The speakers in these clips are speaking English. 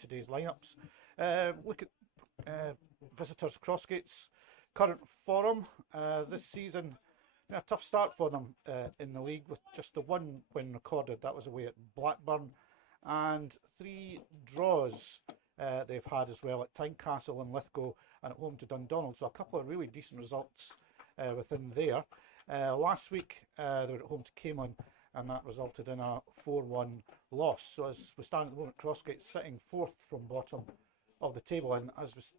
today's lineups. Look at visitors Crossgates current form this season. A tough start for them in the league with just the one win recorded. That was away at Blackburn, and 3 draws they've had as well at Tynecastle and Lithgow and at home to Dundonald. So a couple of really decent results within there. Last week they were at home to Camelon, and that resulted in a 4-1 loss. So as we stand at the moment, Crossgates sitting 4th from bottom of the table, and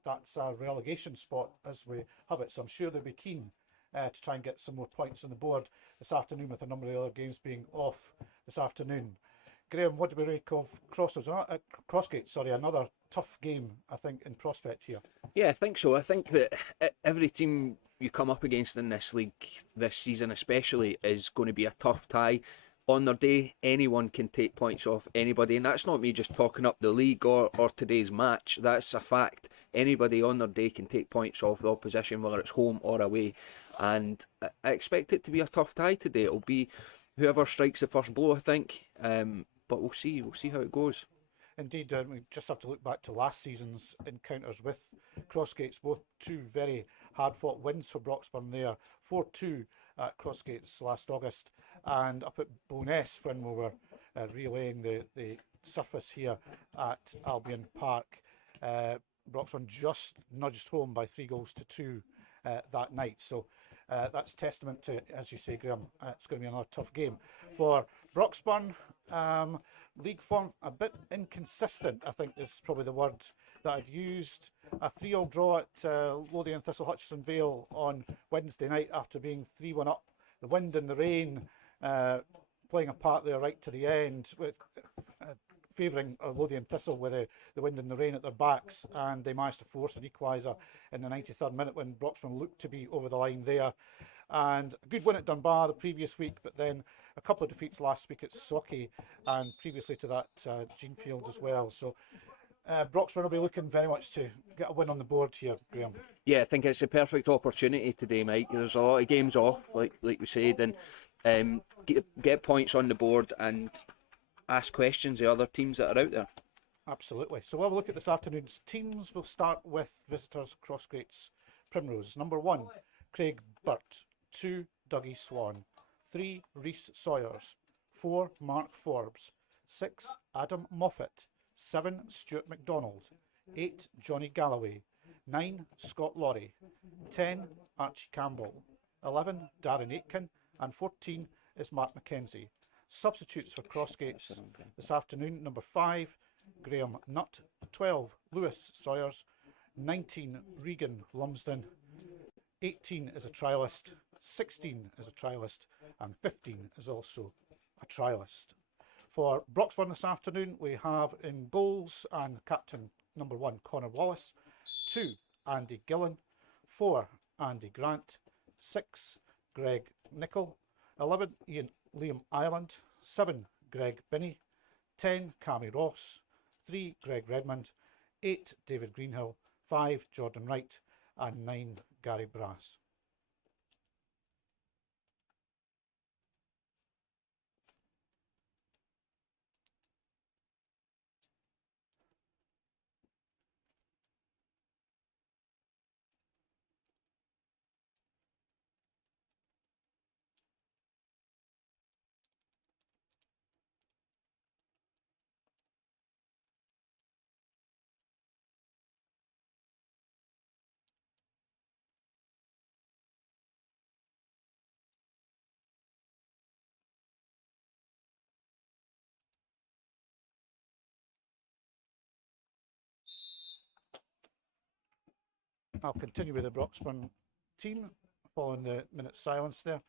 that's a relegation spot as we have it. So I'm sure they'll be keen to try and get some more points on the board this afternoon, with a number of the other games being off this afternoon. Graham, what do we make of Crossgates? Sorry, another tough game, I think, in prospect here. Yeah, I think so. I think that every team you come up against in this league this season especially is going to be a tough tie. On their day, anyone can take points off anybody, and that's not me just talking up the league or today's match. That's a fact. Anybody on their day can take points off the opposition, whether it's home or away, and I expect it to be a tough tie today. It'll be whoever strikes the first blow, I think, but we'll see how it goes. Indeed, we just have to look back to last season's encounters with Crossgates, both 2 very hard-fought wins for Broxburn there. 4-2 at Crossgates last August, and up at Bowness when we were relaying the surface here at Albyn Park. Broxburn just nudged home by 3-2 that night. So that's testament to, as you say, Graham, it's going to be another tough game for Broxburn. League form a bit inconsistent, I think is probably the word that I'd used. A 3-3 draw at Lothian Thistle Hutchinson Vale on Wednesday night after being 3-1 up. The wind and the rain playing a part there right to the end, with favouring Lothian Thistle with the wind and the rain at their backs, and they managed to force an equaliser in the 93rd minute when Broxburn looked to be over the line there. And a good win at Dunbar the previous week, but then a couple of defeats last week at Socky, and previously to that Jeanfield as well. So Broxburn will be looking very much to get a win on the board here, Graham. Yeah, I think it's a perfect opportunity today, Mike. There's a lot of games off, like we said, and get points on the board and ask questions of other teams that are out there. Absolutely. So we'll have a look at this afternoon's teams. We'll start with visitors Crossgates Primrose. Number 1, Craig Burt. 2, Dougie Swan. 3, Rhys Sawyers. 4, Mark Forbes. 6, Adam Moffat. 7, Stuart MacDonald. 8, Johnny Galloway. 9, Scott Laurie. 10, Archie Campbell. 11, Darren Aitken. And 14 is Mark Mackenzie. Substitutes for Crossgates this afternoon: number 5, Graham Nutt. 12, Lewis Sawyers. 19, Regan Lumsden. 18 is a trialist. 16 is a trialist. And 15 is also a trialist. For Broxburn this afternoon, we have in goals and captain number 1, Connor Wallace. 2, Andy Gillen. 4, Andy Grant. 6, Greg Nichol. 11, Liam Ireland. 7, Greg Binney. 10, Cammy Ross. 3, Greg Redmond. 8, David Greenhill. 5, Jordan Wright. And 9, Gary Brass. I'll continue with the Broxburn team following the minute silence there.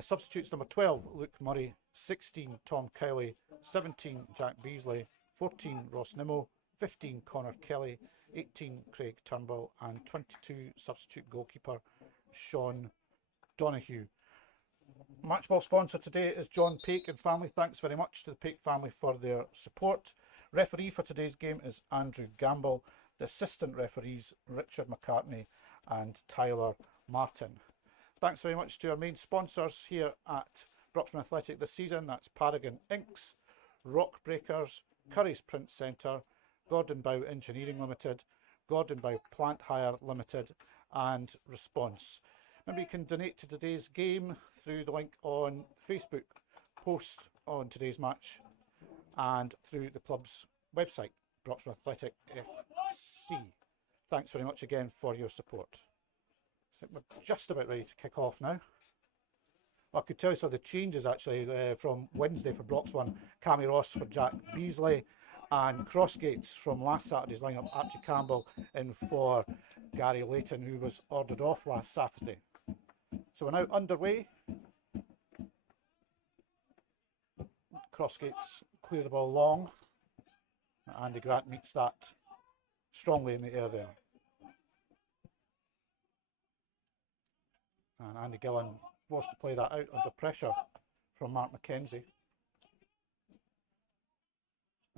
Substitutes: number 12, Luke Murray. 16, Tom Cowley. 17, Jack Beasley. 14, Ross Nimmo. 15, Connor Kelly. 18, Craig Turnbull. And 22, substitute goalkeeper Sean Donoghue. Match ball sponsor today is John Paik and family. Thanks very much to the Paik family for their support. Referee for today's game is Andrew Gamble. The assistant referees, Richard McCartney and Tyler Martin. Thanks very much to our main sponsors here at Broxburn Athletic this season. That's Paragon Inks, Rock Breakers, Curry's Print Centre, Gordon Bow Engineering Limited, Gordon Bow Plant Hire Limited, and Response. Remember, you can donate to today's game through the link on Facebook, post on today's match, and through the club's website, Broxburn Athletic FC. Thanks very much again for your support. I think we're just about ready to kick off now. I could tell you some of the changes actually from Wednesday for Broxburn. Cammy Ross for Jack Beasley, and Crossgates from last Saturday's lineup. Archie Campbell in for Gary Layton, who was ordered off last Saturday. So we're now underway. Crossgates clear the ball long. Andy Grant meets that strongly in the air there. And Andy Gillan forced to play that out under pressure from Mark McKenzie.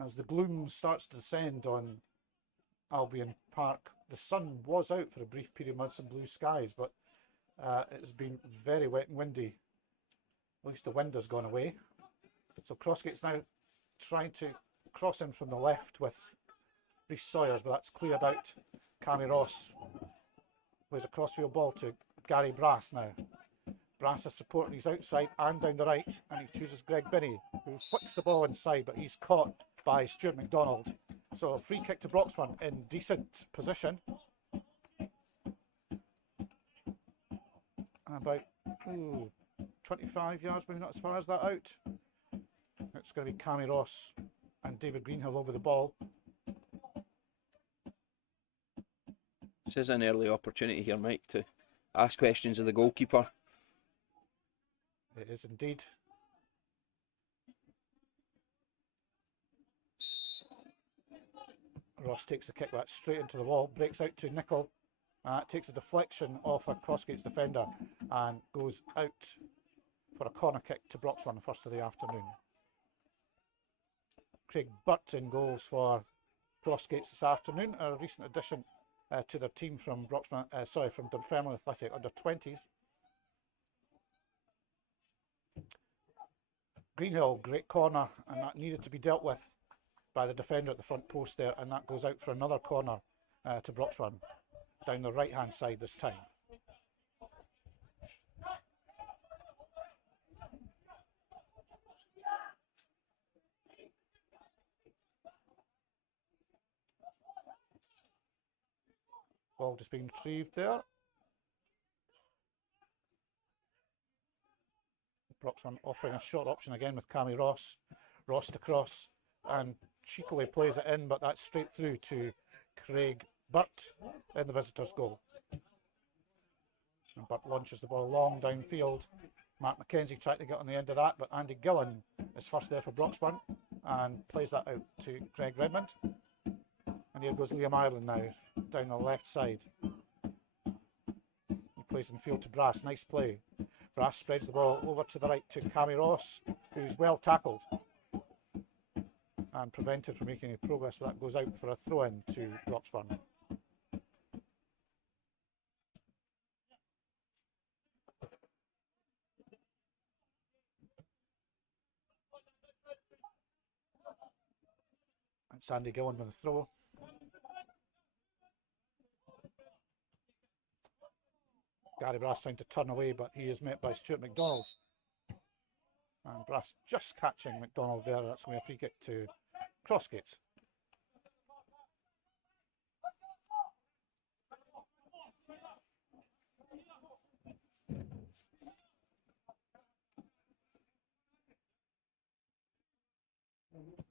As the gloom starts to descend on Albyn Park, the sun was out for a brief period amongst some blue skies, but it has been very wet and windy. At least the wind has gone away. So Crossgates now trying to cross in from the left with Rhys Sawyers, but that's cleared out. Cammy Ross plays a crossfield ball to Gary Brass now. Brass is supporting his outside and down the right, and he chooses Greg Binney, who flicks the ball inside, but he's caught by Stuart McDonald. So a free kick to Broxburn in decent position. About 25 yards, maybe not as far as that out. It's going to be Cammy Ross and David Greenhill over the ball. This is an early opportunity here, Mike, to ask questions of the goalkeeper. It is indeed. Ross takes the kick back straight into the wall, breaks out to Nicol, takes a deflection off a Crossgates defender and goes out for a corner kick to Broxburn, the first of the afternoon. Craig Burt in goals for Crossgates this afternoon, a recent addition to their team from from Dunfermline Athletic under 20s. Greenhill, great corner, and that needed to be dealt with by the defender at the front post there, and that goes out for another corner to Broxburn down the right hand side this time. Ball just being retrieved there. Broxburn offering a short option again with Cammy Ross. Ross to cross, and cheekily plays it in, but that's straight through to Craig Burt in the visitors' goal. And Burt launches the ball long downfield. Mark McKenzie tried to get on the end of that, but Andy Gillan is first there for Broxburn and plays that out to Craig Redmond. And here goes Liam Ireland now down the left side. He plays in field to Brass. Nice play. Brass spreads the ball over to the right to Cammy Ross, who's well tackled and prevented from making any progress, but that goes out for a throw-in to Broxburn. And Sandy Gillan with the throw. Gary Brass trying to turn away, but he is met by Stuart McDonald. And Brass just catching McDonald there. That's going to be a free kick to Crossgates.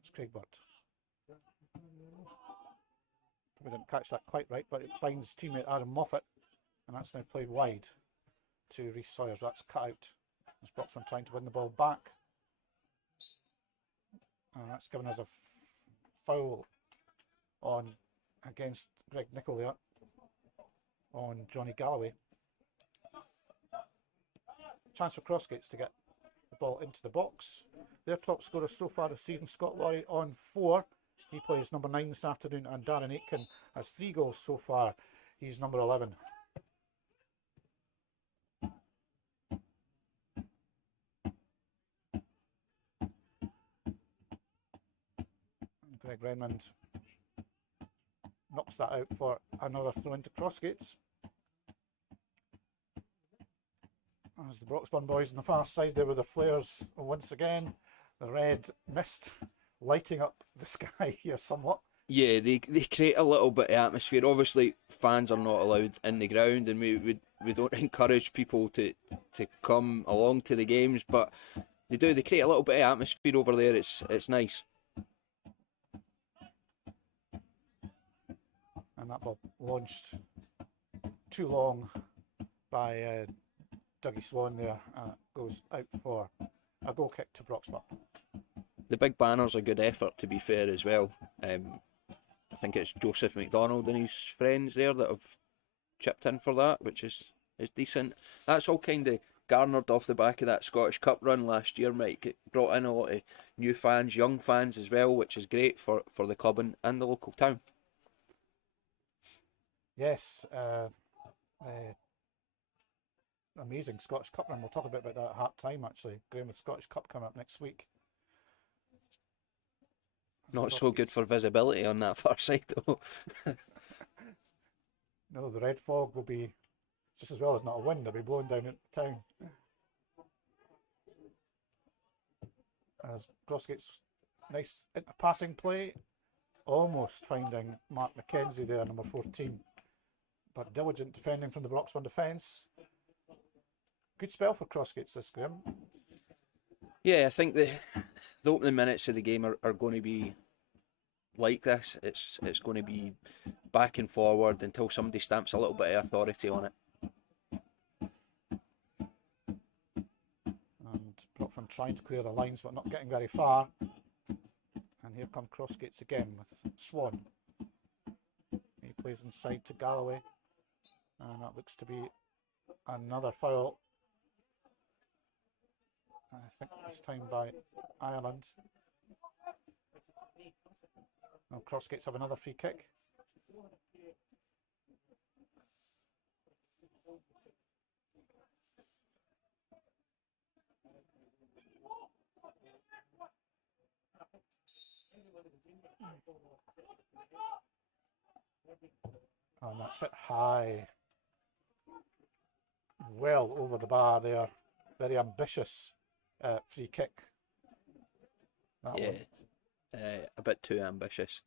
It's Craig Burt. We didn't catch that quite right, but it finds teammate Adam Moffat, and that's now played wide to Rhys Sawyers. That's cut out as Broxburn trying to win the ball back. And that's given us a foul on against Greg Nicol there on Johnny Galloway. Chance for Crossgates to get the ball into the box. Their top scorer so far this season, Scott Laurie, on 4. He plays number 9 this afternoon, and Darren Aitken has 3 goals so far. He's number 11. Greg Redmond knocks that out for another throw into Crossgates. As the Broxburn boys on the far side there with the flares once again. The red mist lighting up the sky here somewhat. Yeah, they create a little bit of atmosphere. Obviously, fans are not allowed in the ground, and we don't encourage people to come along to the games, but they do. They create a little bit of atmosphere over there. It's nice. And that ball launched too long by Dougie Swan there. Goes out for a goal kick to Broxburn. The big banner's a good effort, to be fair, as well. I think it's Joseph McDonald and his friends there that have chipped in for that, which is decent. That's all kind of garnered off the back of that Scottish Cup run last year, Mike. It brought in a lot of new fans, young fans as well, which is great for the club and the local town. Yes, amazing Scottish Cup run. We'll talk a bit about that at half time, actually. Graham, with Scottish Cup coming up next week. Not so good for visibility on that far side, though. No, the red fog will be just as well as not a wind. They'll be blowing down into the town. As Crossgates, nice passing play, almost finding Mark McKenzie there, number 14. But diligent defending from the Broxburn defence. Good spell for Crossgates this, Graham. Yeah, I think the opening minutes of the game are going to be like this. It's going to be back and forward until somebody stamps a little bit of authority on it. And Broxburn trying to clear the lines but not getting very far. And here come Crossgates again with Swan. He plays inside to Galloway. And that looks to be another foul. I think this time by Ireland. Now Crossgates have another free kick. And that's hit high. Well over the bar there. Very ambitious free kick. That Yeah, one. a bit too ambitious.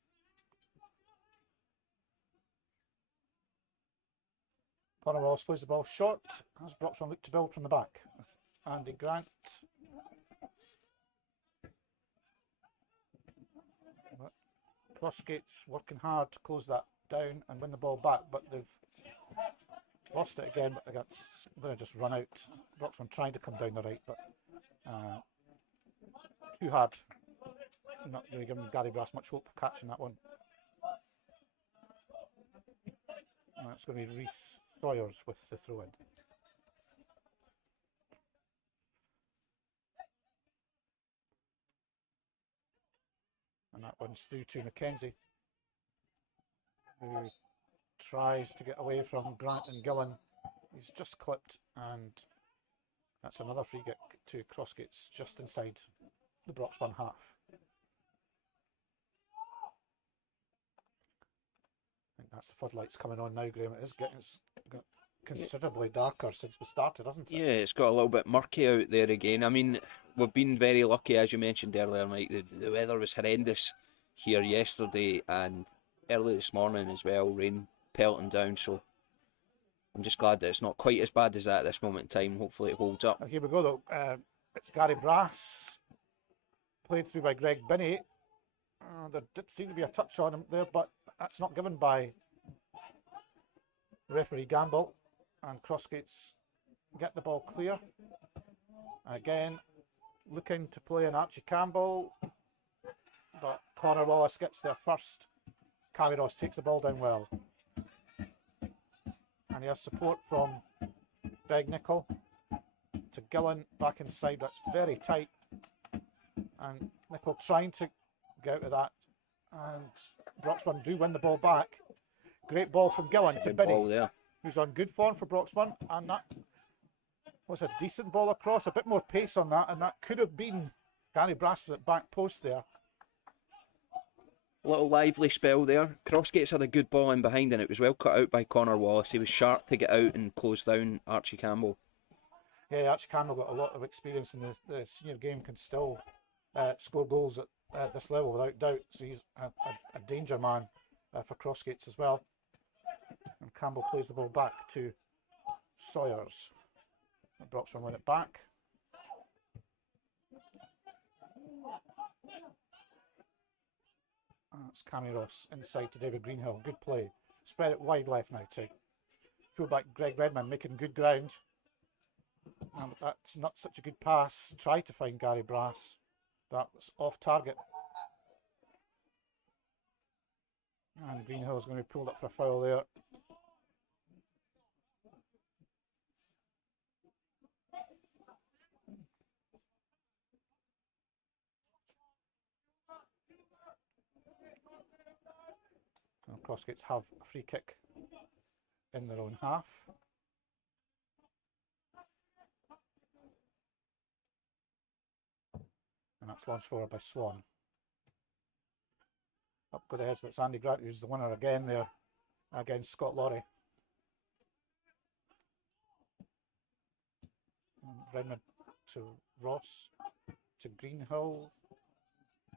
Conor Wallace plays the ball short as Broxburn look to build from the back. With Andy Grant. But Crossgates working hard to close that down and win the ball back, but they've lost it again. But I'm going to just run out. Broxburn trying to come down the right, but too hard. Not really giving Gary Brass much hope of catching that one. And it's going to be Rhys Sawyers with the throw in. And that one's through to Mackenzie, who tries to get away from Grant and Gillen. He's just clipped, and that's another free kick to Crossgates just inside the Broxburn half. I think that's the floodlights coming on now, Graham. It is getting got considerably darker since we started, hasn't it? Yeah, it's got a little bit murky out there again. I mean, we've been very lucky, as you mentioned earlier, Mike. The weather was horrendous here yesterday and early this morning as well, rain pelting down, so I'm just glad that it's not quite as bad as that at this moment in time. Hopefully it holds up. Here we go though. It's Gary Brass, played through by Greg Binney. There did seem to be a touch on him there, but that's not given by referee Gamble. And Crossgates get the ball clear. Again, looking to play an Archie Campbell, but Conor Wallace gets there first. Cammy Ross takes the ball down well. And he has support from Beg Nicol to Gillen back inside. That's very tight. And Nicol trying to get out of that. And Broxburn do win the ball back. Great ball from Gillen to Binney, who's on good form for Broxburn. And that was a decent ball across. A bit more pace on that. And that could have been Gary Brass at back post there. Little lively spell there. Crossgates had a good ball in behind and it was well cut out by Connor Wallace. He was sharp to get out and close down Archie Campbell. Yeah, Archie Campbell got a lot of experience in the senior game, can still score goals at this level without doubt. So he's a danger man for Crossgates as well. And Campbell plays the ball back to Sawyers. Broxburn win it back. That's Cammy Ross inside to David Greenhill. Good play. Spread it wide left now to fullback Greg Redman, making good ground. And that's not such a good pass. Tried to find Gary Brass. That was off target. And Greenhill is going to be pulled up for a foul there. And Crossgates have a free kick in their own half. And that's launched forward by Swan. Up go the heads, but it's Andy Grant who's the winner again there against Scott Laurie. And Redmond to Ross, to Greenhill.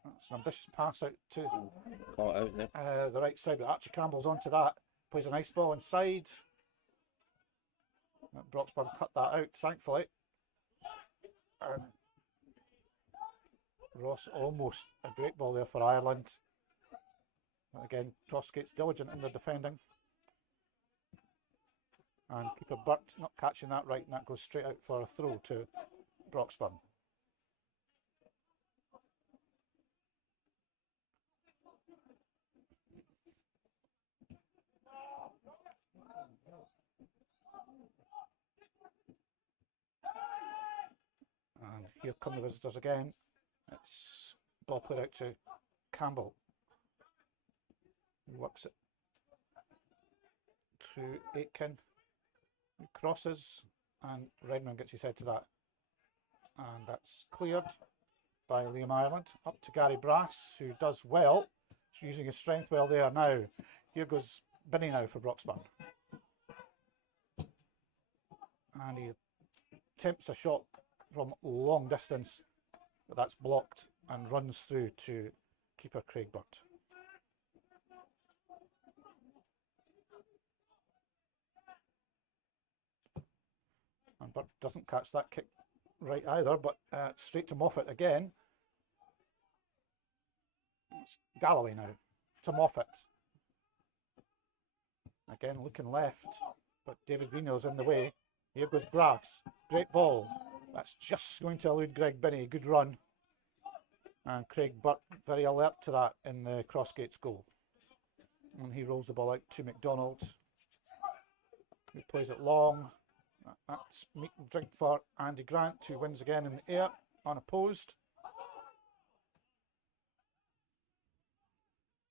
That's an ambitious pass out to Caught out there. the right side, but Archie Campbell's onto that. Plays a nice ball inside. Broxburn cut that out, thankfully. And Ross almost a great ball there for Ireland. And again, Crossgates diligent in the defending. And keeper Burt not catching that right, and that goes straight out for a throw to Broxburn. And here come the visitors again. It's ball played out to Campbell. He works it to Aitken. He crosses and Redmond gets his head to that. And that's cleared by Liam Ireland. Up to Gary Brass, who does well. He's using his strength well there now. Here goes Binney now for Broxburn. And he attempts a shot from long distance, but that's blocked and runs through to keeper Craig Burt. And Burt doesn't catch that kick right either, but straight to Moffat again. It's Galloway now to Moffat. Again looking left, but David Greenhill's in the way. Here goes Brass. Great ball. That's just going to elude Greg Binney. Good run. And Craig Burt very alert to that in the Crossgates goal. And he rolls the ball out to McDonald, who plays it long. That's meet and drink for Andy Grant, who wins again in the air, unopposed.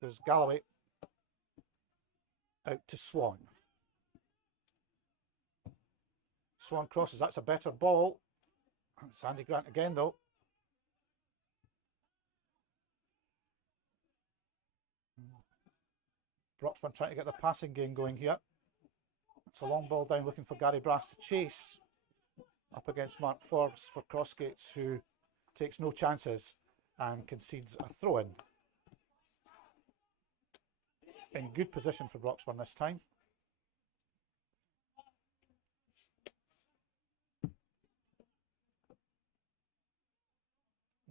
There's Galloway out to Swan. Swan crosses, that's a better ball. It's Andy Grant again though. Broxburn trying to get the passing game going here. It's a long ball down looking for Gary Brass to chase. Up against Mark Forbes for Crossgates, who takes no chances and concedes a throw-in. In good position for Broxburn this time.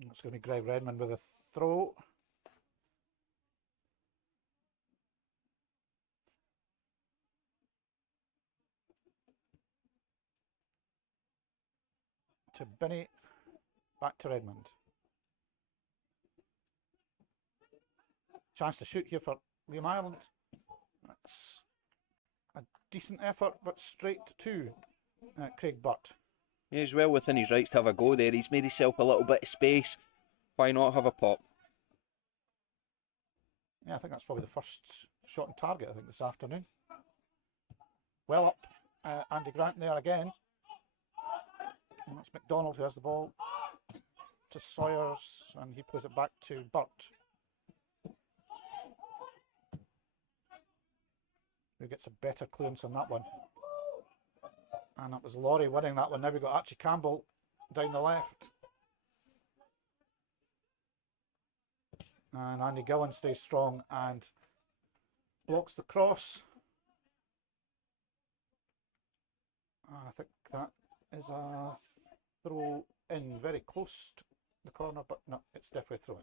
It's going to be Greg Redmond with a throw. To Binney, back to Redmond. Chance to shoot here for Liam Ireland. That's a decent effort, but straight to Craig Burt. He's well within his rights to have a go there. He's made himself a little bit of space. Why not have a pop? Yeah, I think that's probably the first shot on target, I think, this afternoon. Well up, Andy Grant there again. And that's McDonald who has the ball to Sawyers, and he plays it back to Burt. Who gets a better clearance on that one? And that was Laurie winning that one. Now we've got Archie Campbell down the left. And Andy Gillen stays strong and blocks the cross. And I think that is a throw in, very close to the corner, but no, it's definitely a throw in.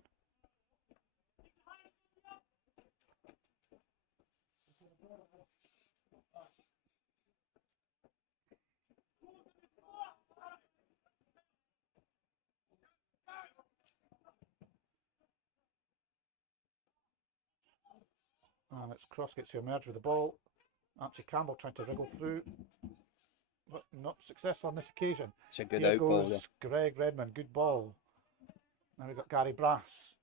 And it's Crossgates who emerge with the ball. Archie Campbell trying to wriggle through, but not successful on this occasion. It's a good Here out ball goes there. Greg Redmond, good ball. Now we've got Gary Brass.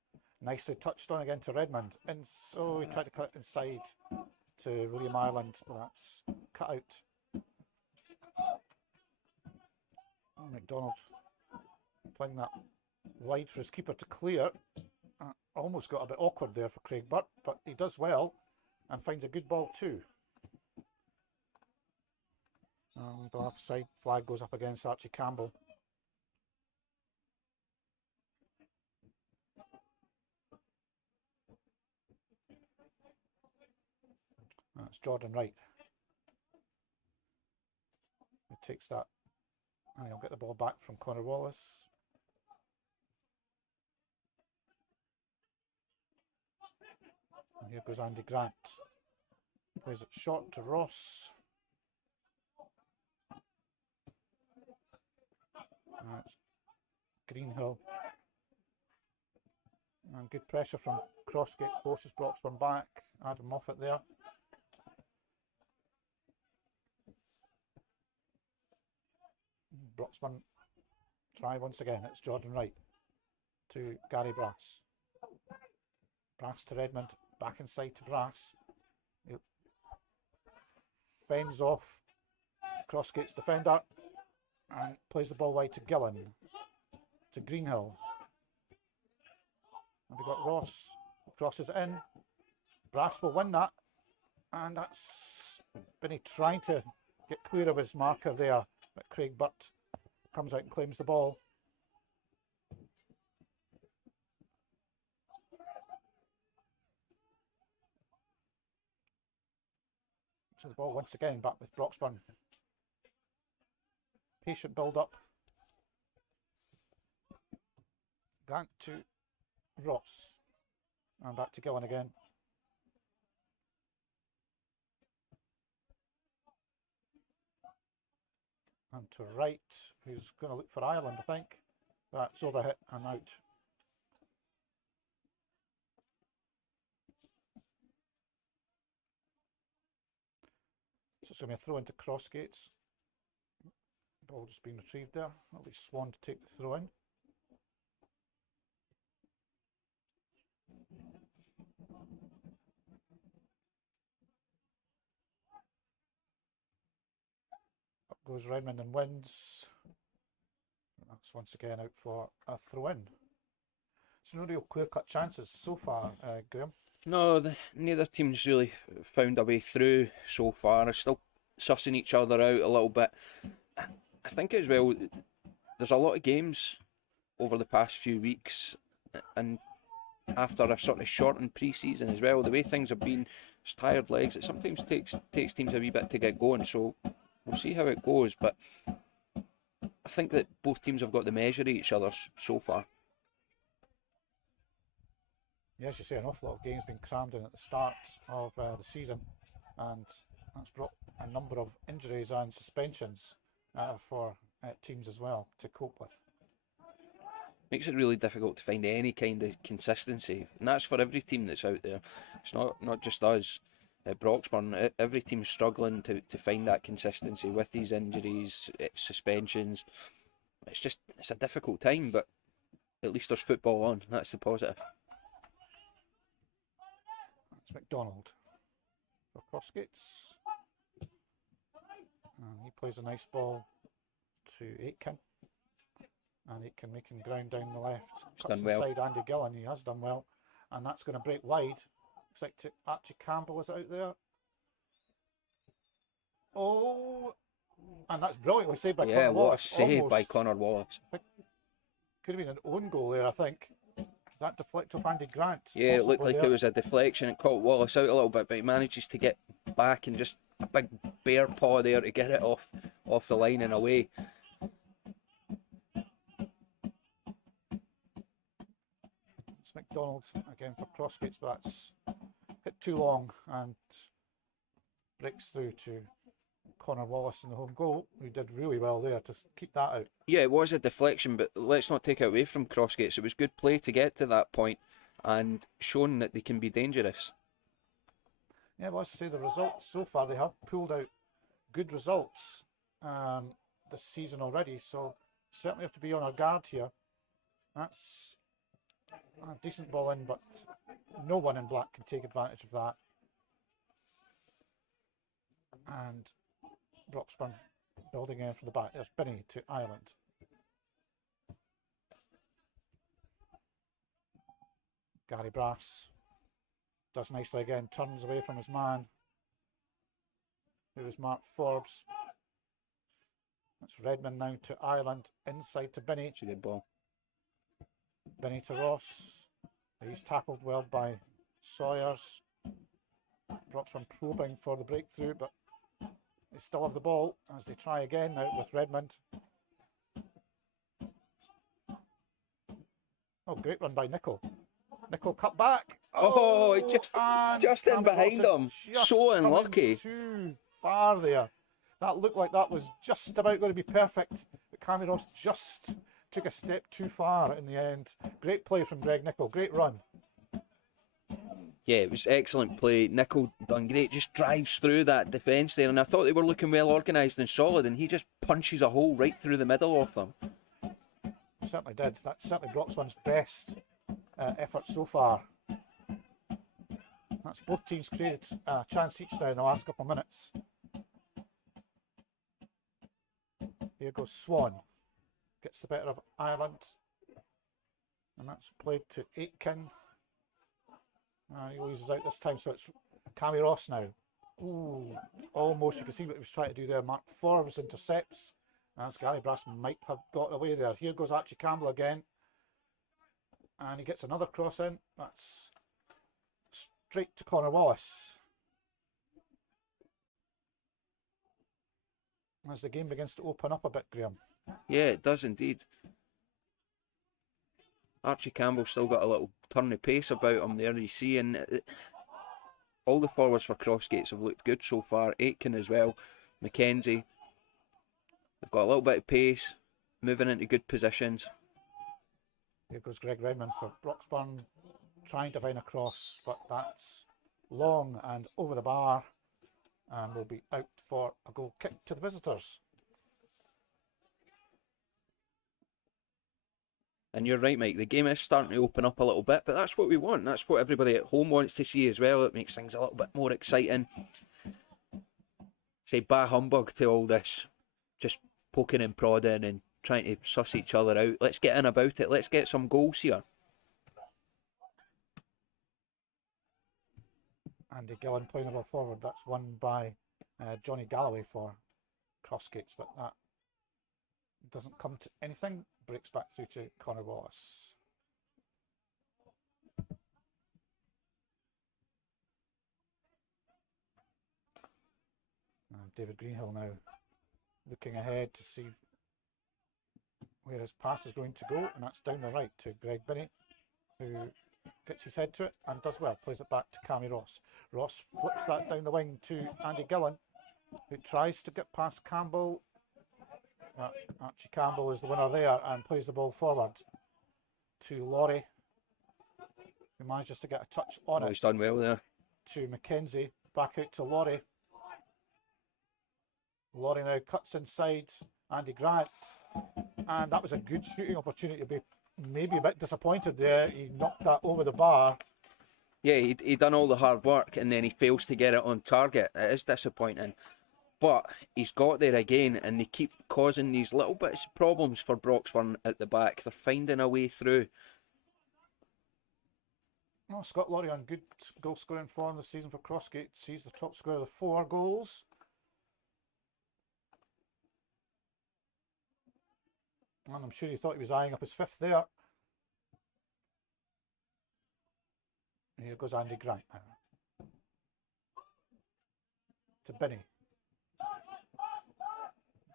Nicely touched on again to Redmond. And so he tried to cut it inside to William Ireland, but that's cut out. Oh, McDonald playing that wide for his keeper to clear. Almost got a bit awkward there for Craig Burt, but he does well and finds a good ball too. And the offside flag goes up against Archie Campbell. That's Jordan Wright. He takes that and he'll get the ball back from Connor Wallace. And here goes Andy Grant. Plays it short to Ross. That's Greenhill. And good pressure from Crossgates, forces Broxburn back. Adam Moffat there. Broxburn try once again. It's Jordan Wright to Gary Brass. Brass to Redmond. Back inside to Brass. He fends off Crossgates defender and plays the ball wide to Gillen. To Greenhill. And we've got Ross. Crosses it in. Brass will win that. And that's Binny trying to get clear of his marker there. But Craig Burt comes out and claims the ball. So the ball once again back with Broxburn. Patient build up. Grant to Ross. And back to Gillen again. And to Wright, who's going to look for Ireland, I think. That's overhit and out. So it's going to be a throw into Crossgates. Ball just being retrieved there. That'll be Swan to take the throw in. Up goes Redmond and wins. That's once again out for a throw in. So no real clear-cut chances so far, Graham. No, neither team's really found a way through so far. They're still sussing each other out a little bit. I think as well, there's a lot of games over the past few weeks, and after a sort of shortened pre-season as well, the way things have been, it's tired legs. It sometimes takes teams a wee bit to get going, so we'll see how it goes. But I think that both teams have got the measure of each other so far. Yeah, as you say, an awful lot of games been crammed in at the start of the season, and that's brought a number of injuries and suspensions for teams as well to cope with. Makes it really difficult to find any kind of consistency, and that's for every team that's out there. It's not just us at Broxburn. Every team's struggling to find that consistency with these injuries, suspensions. It's a difficult time, but at least there's football on. That's the positive. That's McDonald for Crossgates. And he plays a nice ball to Aitken. And Aitken making ground down the left. He's Cuts done well. inside Andy Gillen. He has done well. And that's going to break wide. Looks like to Archie Campbell is out there. Oh, and that's brilliantly saved by Yeah, Connor what a Wallace. save by Almost Connor Wallace. could have been an own goal there, I think. That deflect off Andy Grant. Yeah, it looked possibly like there. it was a deflection. It caught Wallace out a little bit, but he manages to get back and just a big bear paw there to get it off the line and away. It's McDonald again for Crossgates, but that's hit too long and breaks through to Connor Wallace in the home goal, who did really well there to keep that out. Yeah, it was a deflection, but let's not take it away from Crossgates. It was good play to get to that point and shown that they can be dangerous. Yeah, well, let's say the results so far, they have pulled out good results this season already, so certainly have to be on our guard here. That's a decent ball in, but no one in black can take advantage of that. And Broxburn building in from the back. There's Binney to Ireland. Gary Brass does nicely again, turns away from his man, who was Mark Forbes. That's Redmond now to Ireland, inside to Binney. It's a good ball. Binney to Ross. He's tackled well by Sawyers. Broxburn probing for the breakthrough, but they still have the ball as they try again now with Redmond. Oh, great run by Nicol. Nicol cut back. Oh, just in Campbell behind Watson him. just So coming unlucky. Too far there. That looked like that was just about going to be perfect, but Cammy Ross just took a step too far in the end. Great play from Greg Nicol. Great run. Yeah, it was excellent play. Nicol done great, just drives through that defence there, and I thought they were looking well organised and solid, and he just punches a hole right through the middle of them. Certainly did. That's certainly Broxburn's best effort so far. That's both teams created a chance each now in the last couple of minutes. Here goes Swan. Gets the better of Ireland. And that's played to Aitken. He loses out this time, so it's Cammy Ross now. Ooh, almost. You can see what he was trying to do there. Mark Forbes intercepts. As Gary Brass might have got away there. Here goes Archie Campbell again. And he gets another cross in. That's straight to Connor Wallace. As the game begins to open up a bit, Graham. Yeah, it does indeed. Archie Campbell still got a little turn of pace about him there, you see, and all the forwards for Crossgates have looked good so far. Aitken as well, Mackenzie. They've got a little bit of pace, moving into good positions. Here goes Greg Redmond for Broxburn, trying to find a cross, but that's long and over the bar, and will be out for a goal kick to the visitors. And you're right, Mike, the game is starting to open up a little bit, but that's what we want. That's what everybody at home wants to see as well. It makes things a little bit more exciting. Say bah humbug to all this, just poking and prodding and trying to suss each other out. Let's get in about it. Let's get some goals here. Andy Gillen playing the ball forward. That's won by Johnny Galloway for Crossgates, but that doesn't come to anything. Breaks back through to Connor Wallace. And David Greenhill now looking ahead to see where his pass is going to go, and that's down the right to Greg Binney, who gets his head to it and does well. Plays it back to Cammy Ross. Ross flips that down the wing to Andy Gillen, who tries to get past Campbell. Archie Campbell is the winner there and plays the ball forward to Laurie, who manages to get a touch on it. He's done well there. To Mackenzie, back out to Laurie. Laurie now cuts inside Andy Grant, and that was a good shooting opportunity. To be maybe a bit disappointed there. He knocked that over the bar. Yeah, he done all the hard work and then he fails to get it on target. It is disappointing. But he's got there again, and they keep causing these little bits of problems for Broxburn at the back. They're finding a way through. Oh, Scott Laurie on good goal scoring form this season for Crossgates. He's the top scorer of the 4 goals. And I'm sure he thought he was eyeing up his fifth there. Here goes Andy Grant now. To Benny.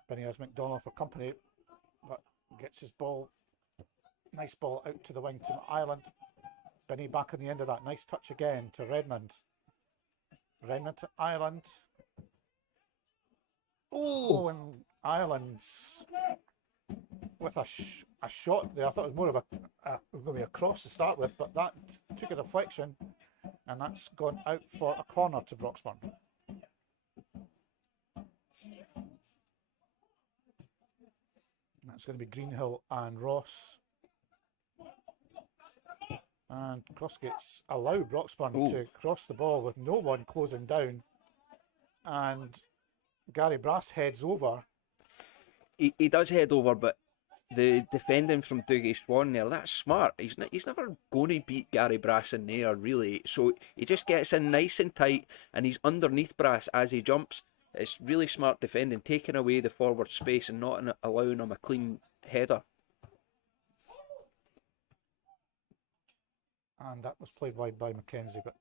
Benny has McDonald for company, but gets his ball. Nice ball out to the wing to Ireland. Benny back on the end of that. Nice touch again to Redmond. Redmond to Ireland. Oh, and Ireland's with a shot there. I thought it was more of going to be a cross to start with, but that took a deflection, and that's gone out for a corner to Broxburn. That's going to be Greenhill and Ross. And Crossgates allow Broxburn to cross the ball with no one closing down. And Gary Brass heads over. He does head over, but the defending from Dougie Swan there, that's smart. He's never going to beat Gary Brass in there, really. So he just gets in nice and tight, and he's underneath Brass as he jumps. It's really smart defending, taking away the forward space and not allowing him a clean header. And that was played wide by Mackenzie, but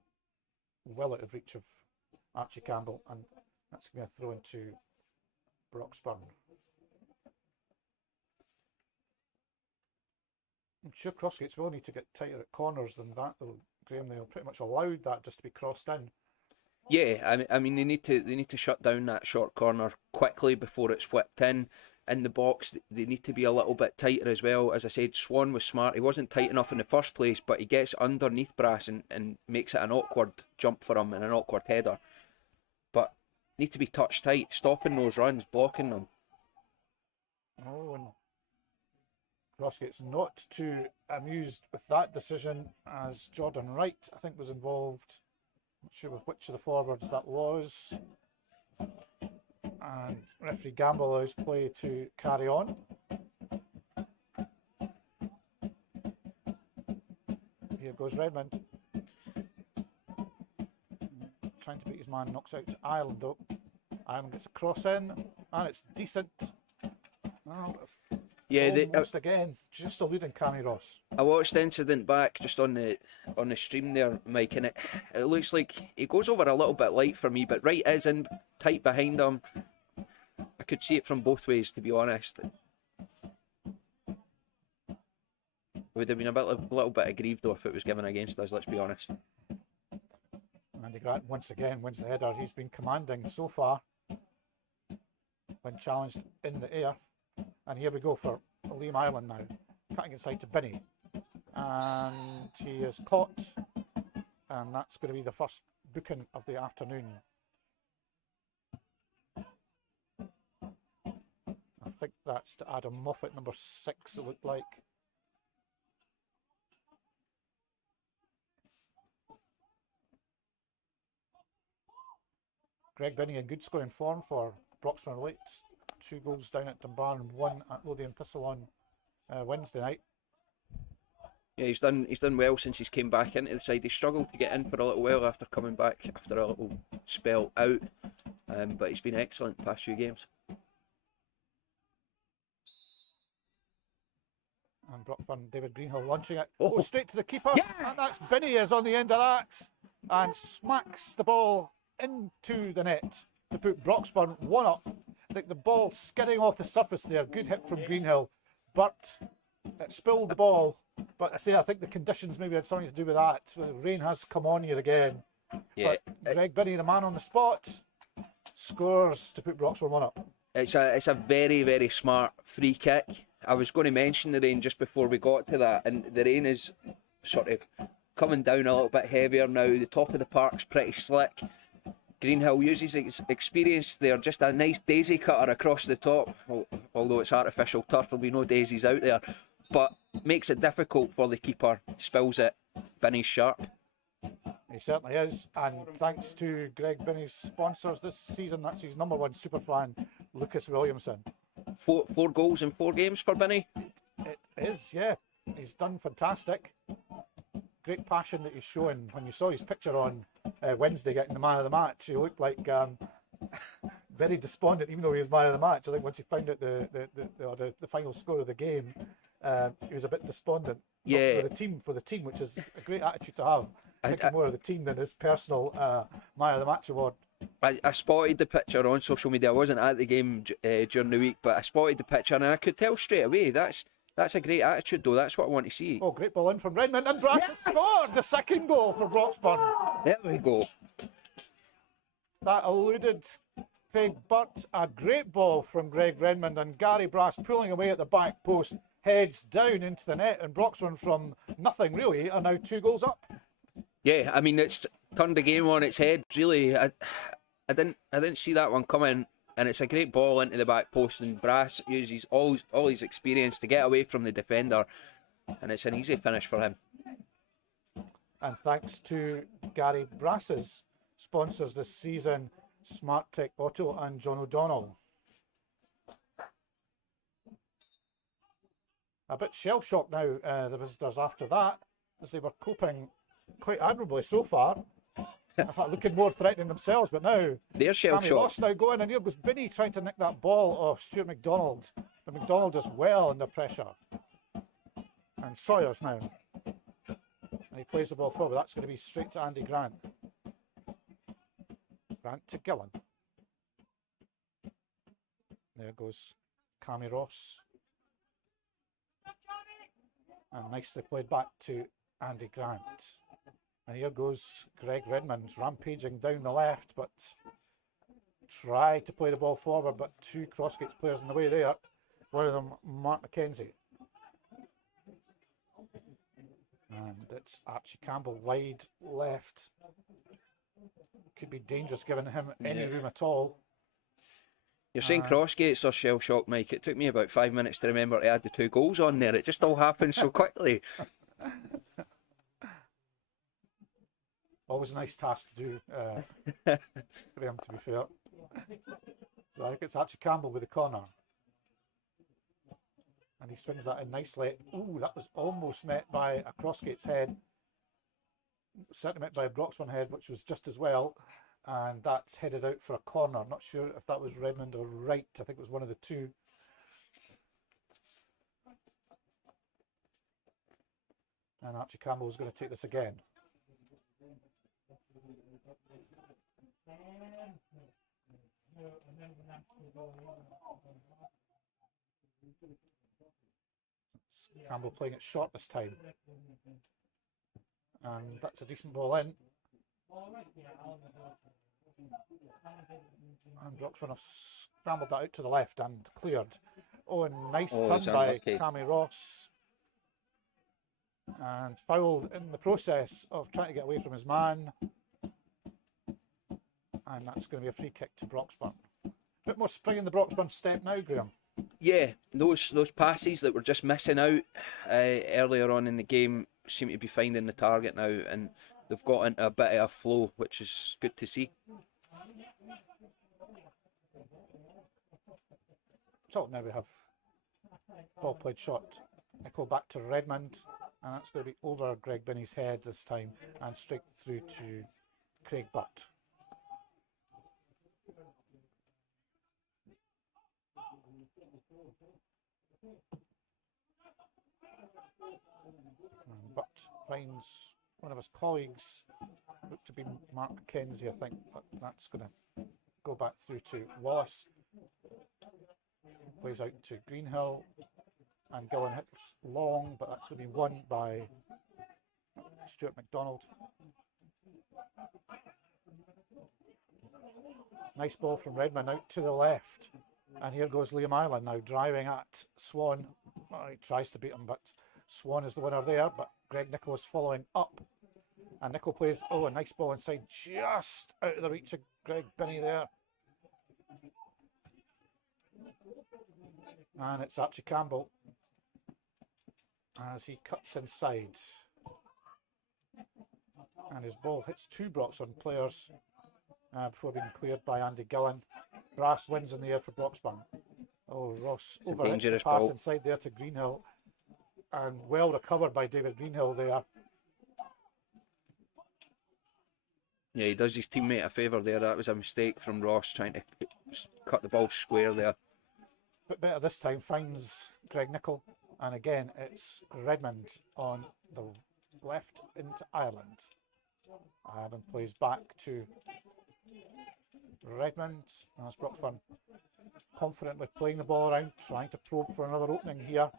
well out of reach of Archie Campbell, and that's going to throw into Broxburn. I'm sure Crossgates will need to get tighter at corners than that, though, Graham. They pretty much allowed that just to be crossed in. Yeah, I mean they need to shut down that short corner quickly before it's whipped in. In the box, they need to be a little bit tighter as well. As I said, Swan was smart. He wasn't tight enough in the first place, but he gets underneath Brass and makes it an awkward jump for him and an awkward header. But need to be touch tight, stopping those runs, blocking them. Oh, and Crossgates not too amused with that decision, as Jordan Wright, I think, was involved. Not sure with which of the forwards that was. And referee Gamble allows play to carry on. Here goes Redmond. Trying to beat his man, knocks out to Ireland though. Ireland gets a cross in, and it's decent. Oh, yeah, almost again, just eluding Cammy Ross. I watched the incident back just on the stream there, Mike, and it looks like he goes over a little bit light for me, but Wright is in tight behind him. I could see it from both ways, to be honest. Would have been a little bit aggrieved though if it was given against us, let's be honest. Andy Grant once again wins the header. He's been commanding so far when challenged in the air. And here we go for Liam Ireland now. Cutting inside to Binney. And he is caught. And that's going to be the first booking of the afternoon. I think that's to Adam Moffat, number 6, it looked like. Greg Binney in good scoring form for Broxburn late. 2 goals down at Dunbar and 1 at Lothian Thistle on Wednesday night. Yeah, he's done well since he's came back into the side. He struggled to get in for a little while after coming back after a little spell out, but he's been excellent the past few games. And Broxburn, David Greenhill launching it. Straight to the keeper. Yes! And that's Binney is on the end of that. And smacks the ball into the net to put Broxburn 1 up. I think the ball skidding off the surface there. Good hit from Greenhill. But it spilled the ball. But I think the conditions maybe had something to do with that. Rain has come on here again. Yeah. But Greg Binney, the man on the spot, scores to put Broxburn 1 up. It's a very, very smart free kick. I was going to mention the rain just before we got to that, and the rain is sort of coming down a little bit heavier now. The top of the park's pretty slick. Greenhill uses his experience there, just a nice daisy cutter across the top. Well, although it's artificial turf, there'll be no daisies out there. But makes it difficult for the keeper, spills it. Binney's sharp. He certainly is, and thanks to Greg Binney's sponsors this season, that's his number 1 superfan, Lucas Williamson. Four goals in 4 games for Binney? It is, yeah. He's done fantastic. Great passion that he's showing. When you saw his picture on Wednesday getting the man of the match, he looked like very despondent, even though he was man of the match. I think once he found out the final score of the game, he was a bit despondent. Yeah. For the team, which is a great attitude to have. Thinking I- more of the team than his personal man of the match award. I spotted the picture on social media. I wasn't at the game during the week, but I spotted the picture and I could tell straight away that's a great attitude, though. That's what I want to see. Oh, great ball in from Redmond, and Brass has scored the second goal for Broxburn. There we go. That eluded Craig Burt. A great ball from Greg Redmond, and Gary Brass pulling away at the back post, heads down into the net, and Broxburn from nothing really are now 2 goals up. Yeah, I mean, it's turned the game on its head. Really, I didn't see that one coming, and it's a great ball into the back post. And Brass uses all his experience to get away from the defender, and it's an easy finish for him. And thanks to Gary Brass's sponsors this season, Smart Tech Auto and John O'Donnell. A bit shell-shocked now, the visitors after that, as they were coping quite admirably so far. In fact, looking more threatening themselves, but now They're shell-shocked. Ross now going, and here goes Binney trying to nick that ball off Stuart McDonald. But McDonald does well under pressure. And Sawyers now. And he plays the ball forward. That's going to be straight to Andy Grant. Grant to Gillen. There goes Cammy Ross. And nicely played back to Andy Grant. And here goes Greg Redmond rampaging down the left, but tried to play the ball forward, but 2 Crossgates players in the way there. One of them, Mark McKenzie. And it's Archie Campbell wide left. Could be dangerous giving him any room at all. You're saying Crossgates are shell-shocked, Mike. It took me about 5 minutes to remember to add the 2 goals on there. It just all happened so quickly. Always a nice task to do for him, to be fair. So I think it's Archie Campbell with the corner. And he swings that in nicely. Ooh, that was almost met by a Crossgates head. Certainly met by a Broxburn head, which was just as well. And that's headed out for a corner. Not sure if that was Redmond or Wright. I think it was one of the two. And Archie Campbell is going to take this again. Campbell playing it short this time. And that's a decent ball in. And Broxburn have scrambled that out to the left and cleared. Oh, and nice turn by Cammy Ross. And fouled in the process of trying to get away from his man. And that's going to be a free kick to Broxburn. A bit more spring in the Broxburn step now, Graham. Yeah, those passes that were just missing out earlier on in the game seem to be finding the target now, and they've got into a bit of a flow, which is good to see. So now we have ball played shot. Echo back to Redmond, and that's going to be over Greg Binney's head this time and straight through to Craig Burt. And Burt finds one of his colleagues, looked to be Mark McKenzie, I think, but that's going to go back through to Wallace. Plays out to Greenhill, and Gillen hits long, but that's going to be won by Stuart McDonald. Nice ball from Redmond out to the left, and here goes Liam Island now driving at Swan. Well, he tries to beat him, but Swan is the winner there, but Greg Nicholl is following up, and Nicholl plays, oh, a nice ball inside, just out of the reach of Greg Binney there. And it's Archie Campbell as he cuts inside. And his ball hits 2 Broxburn players before being cleared by Andy Gillen. Brass wins in the air for Broxburn. Oh, Ross overhits the pass ball inside there to Greenhill. And well recovered by David Greenhill there. Yeah, he does his teammate a favour there. That was a mistake from Ross trying to cut the ball square there. But better this time, finds Greg Nicol. And again, it's Redmond on the left into Ireland. Ireland plays back to Redmond. As Broxburn confidently playing the ball around, trying to probe for another opening here.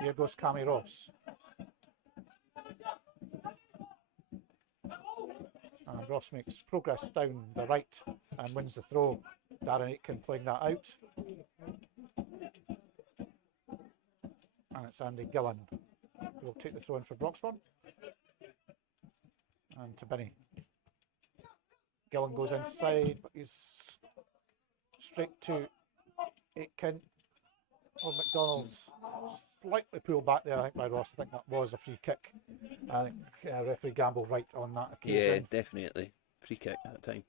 Here goes Cammy Ross. And Ross makes progress down the right and wins the throw. Darren Aitken playing that out. And it's Andy Gillan who will take the throw in for Broxburn. And to Binney. Gillan goes inside, but he's straight to Aitken. Oh, McDonald slightly pulled back there, I think, by Ross. I think that was a free kick. I think referee gambled right on that occasion. Yeah, definitely. Free kick at that time.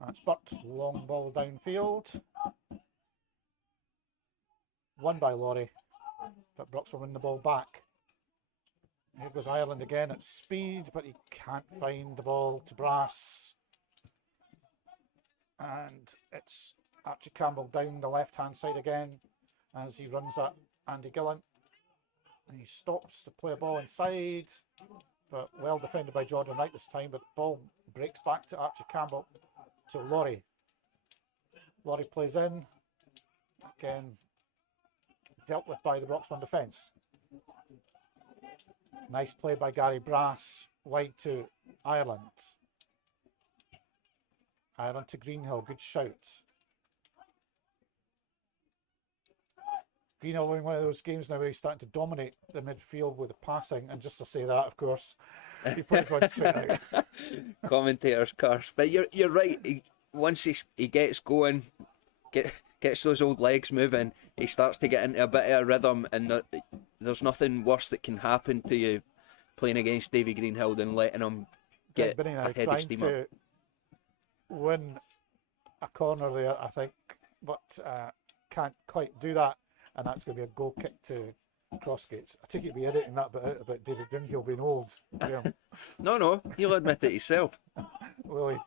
That's Burt, long ball downfield. Won by Laurie, but Brooks will win the ball back. Here goes Ireland again at speed, but he can't find the ball to Brass. And it's Archie Campbell down the left-hand side again as he runs at Andy Gillan. And he stops to play a ball inside, but well defended by Jordan Wright this time, but the ball breaks back to Archie Campbell. To Laurie. Laurie plays in. Again, dealt with by the Broxburn defence. Nice play by Gary Brass. Wide to Ireland. Ireland to Greenhill. Good shout. Greenhill winning one of those games now where he's starting to dominate the midfield with the passing. And just to say that, of course, he plays one straight out. Commentator's curse. But you're right. Once he gets going, gets those old legs moving, he starts to get into a bit of a rhythm, and there's nothing worse that can happen to you playing against Davy Greenhill than letting him get ahead of steam to win a corner there, I think, but can't quite do that, and that's going to be a goal kick to Crossgates. I think you'll be editing that bit out about David Greenhill being old. No, he'll admit it himself. Will he?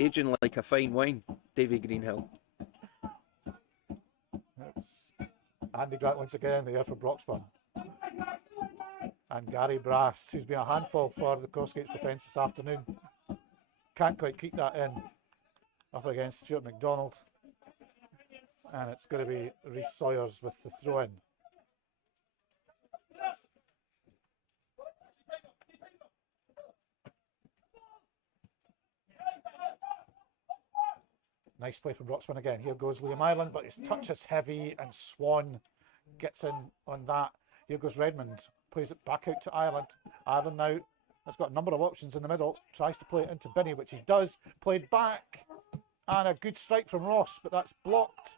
Aging like a fine wine, Davy Greenhill. It's Andy Grant once again there for Broxburn. And Gary Brass, who's been a handful for the Crossgates defence this afternoon. Can't quite keep that in. Up against Stuart McDonald. And it's going to be Rhys Sawyers with the throw-in. Nice play from Broxburn again. Here goes Liam Ireland, but his touch is heavy and Swan gets in on that. Here goes Redmond, plays it back out to Ireland. Ireland now has got a number of options in the middle, tries to play it into Binney, which he does. Played back, and a good strike from Ross, but that's blocked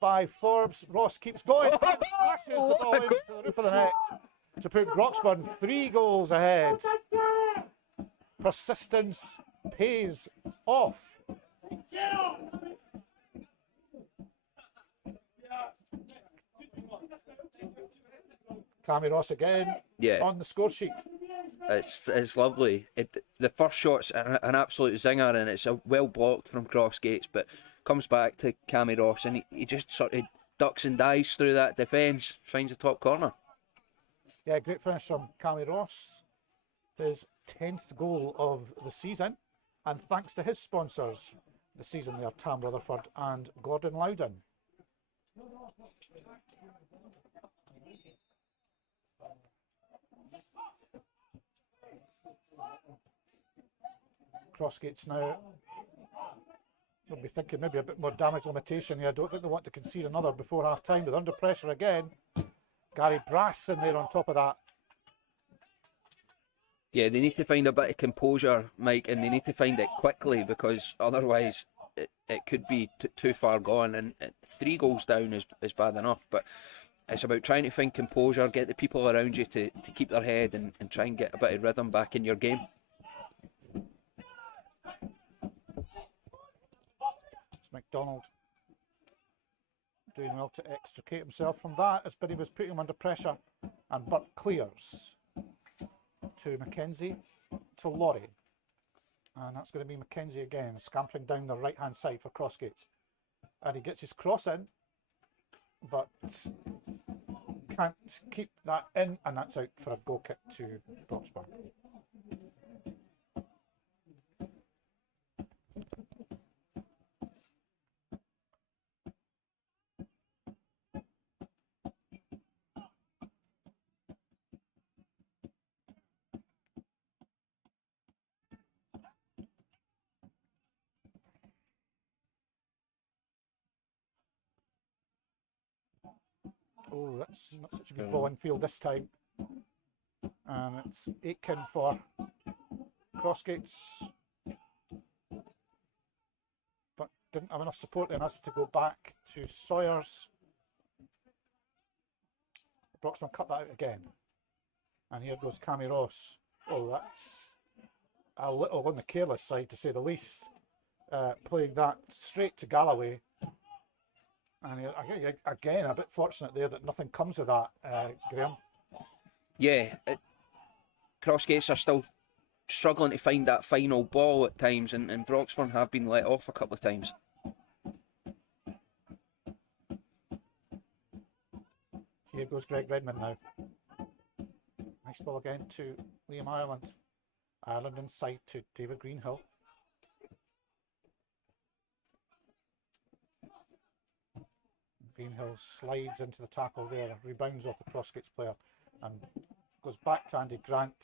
by Forbes. Ross keeps going and smashes the ball into the roof of the net to put Broxburn 3 goals ahead. Persistence pays off. Cammy Ross again on the score sheet. It's lovely. The first shot's an absolute zinger, and it's a well blocked from Crossgates, but comes back to Cammy Ross, and he just sort of ducks and dives through that defence, finds the top corner. Yeah, great finish from Cammy Ross. His 10th goal of the season, and thanks to his sponsors this season, they are Tam Rutherford and Gordon Loudon. Crossgates now will be thinking maybe a bit more damage limitation here. I don't think they want to concede another before half time, but under pressure again. Gary Brass in there on top of that. Yeah, they need to find a bit of composure, Mike, and they need to find it quickly, because otherwise it could be too far gone, and 3 goals down is bad enough, but it's about trying to find composure, get the people around you to keep their head and try and get a bit of rhythm back in your game. It's McDonald. doing well to extricate himself from that as Benny was putting him under pressure. And Burt clears to Mackenzie, to Laurie. And that's going to be Mackenzie again, scampering down the right-hand side for Crossgates. And he gets his cross in, but can't keep that in, and that's out for a goal kick to Broxburn. Oh, that's not such a good ball in field this time. And it's Aitken for Crossgates. But didn't have enough support in us to go back to Sawyers. Broxburn cut that out again. And here goes Cammy Ross. Oh, that's a little on the careless side, to say the least. Playing that straight to Galloway. And again, a bit fortunate there that nothing comes of that, Graham. Yeah, Crossgates are still struggling to find that final ball at times, and Broxburn have been let off a couple of times. Here goes Greg Redmond now. Nice ball again to Liam Ireland. Ireland inside to David Greenhill. Greenhill slides into the tackle there, rebounds off the Crossgates player and goes back to Andy Grant.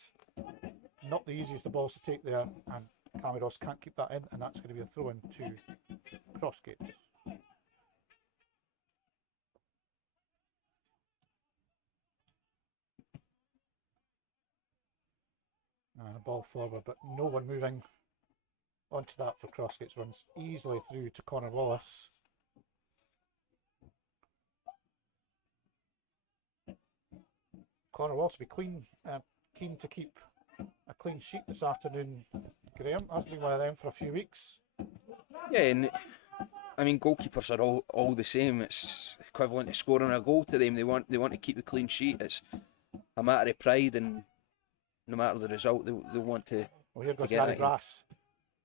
Not the easiest of balls to take there, and Cammy Ross can't keep that in, and that's going to be a throw in to Crossgates. And a ball forward, but no one moving onto that for Crossgates. Runs easily through to Connor Wallace. Connor Wallace will be keen to keep a clean sheet this afternoon, Graham. Hasn't been one of them for a few weeks. Yeah, and I mean, goalkeepers are all the same. It's equivalent to scoring a goal to them. They want to keep the clean sheet. It's a matter of pride, and no matter the result, they want to. Well, here goes Gary Brass.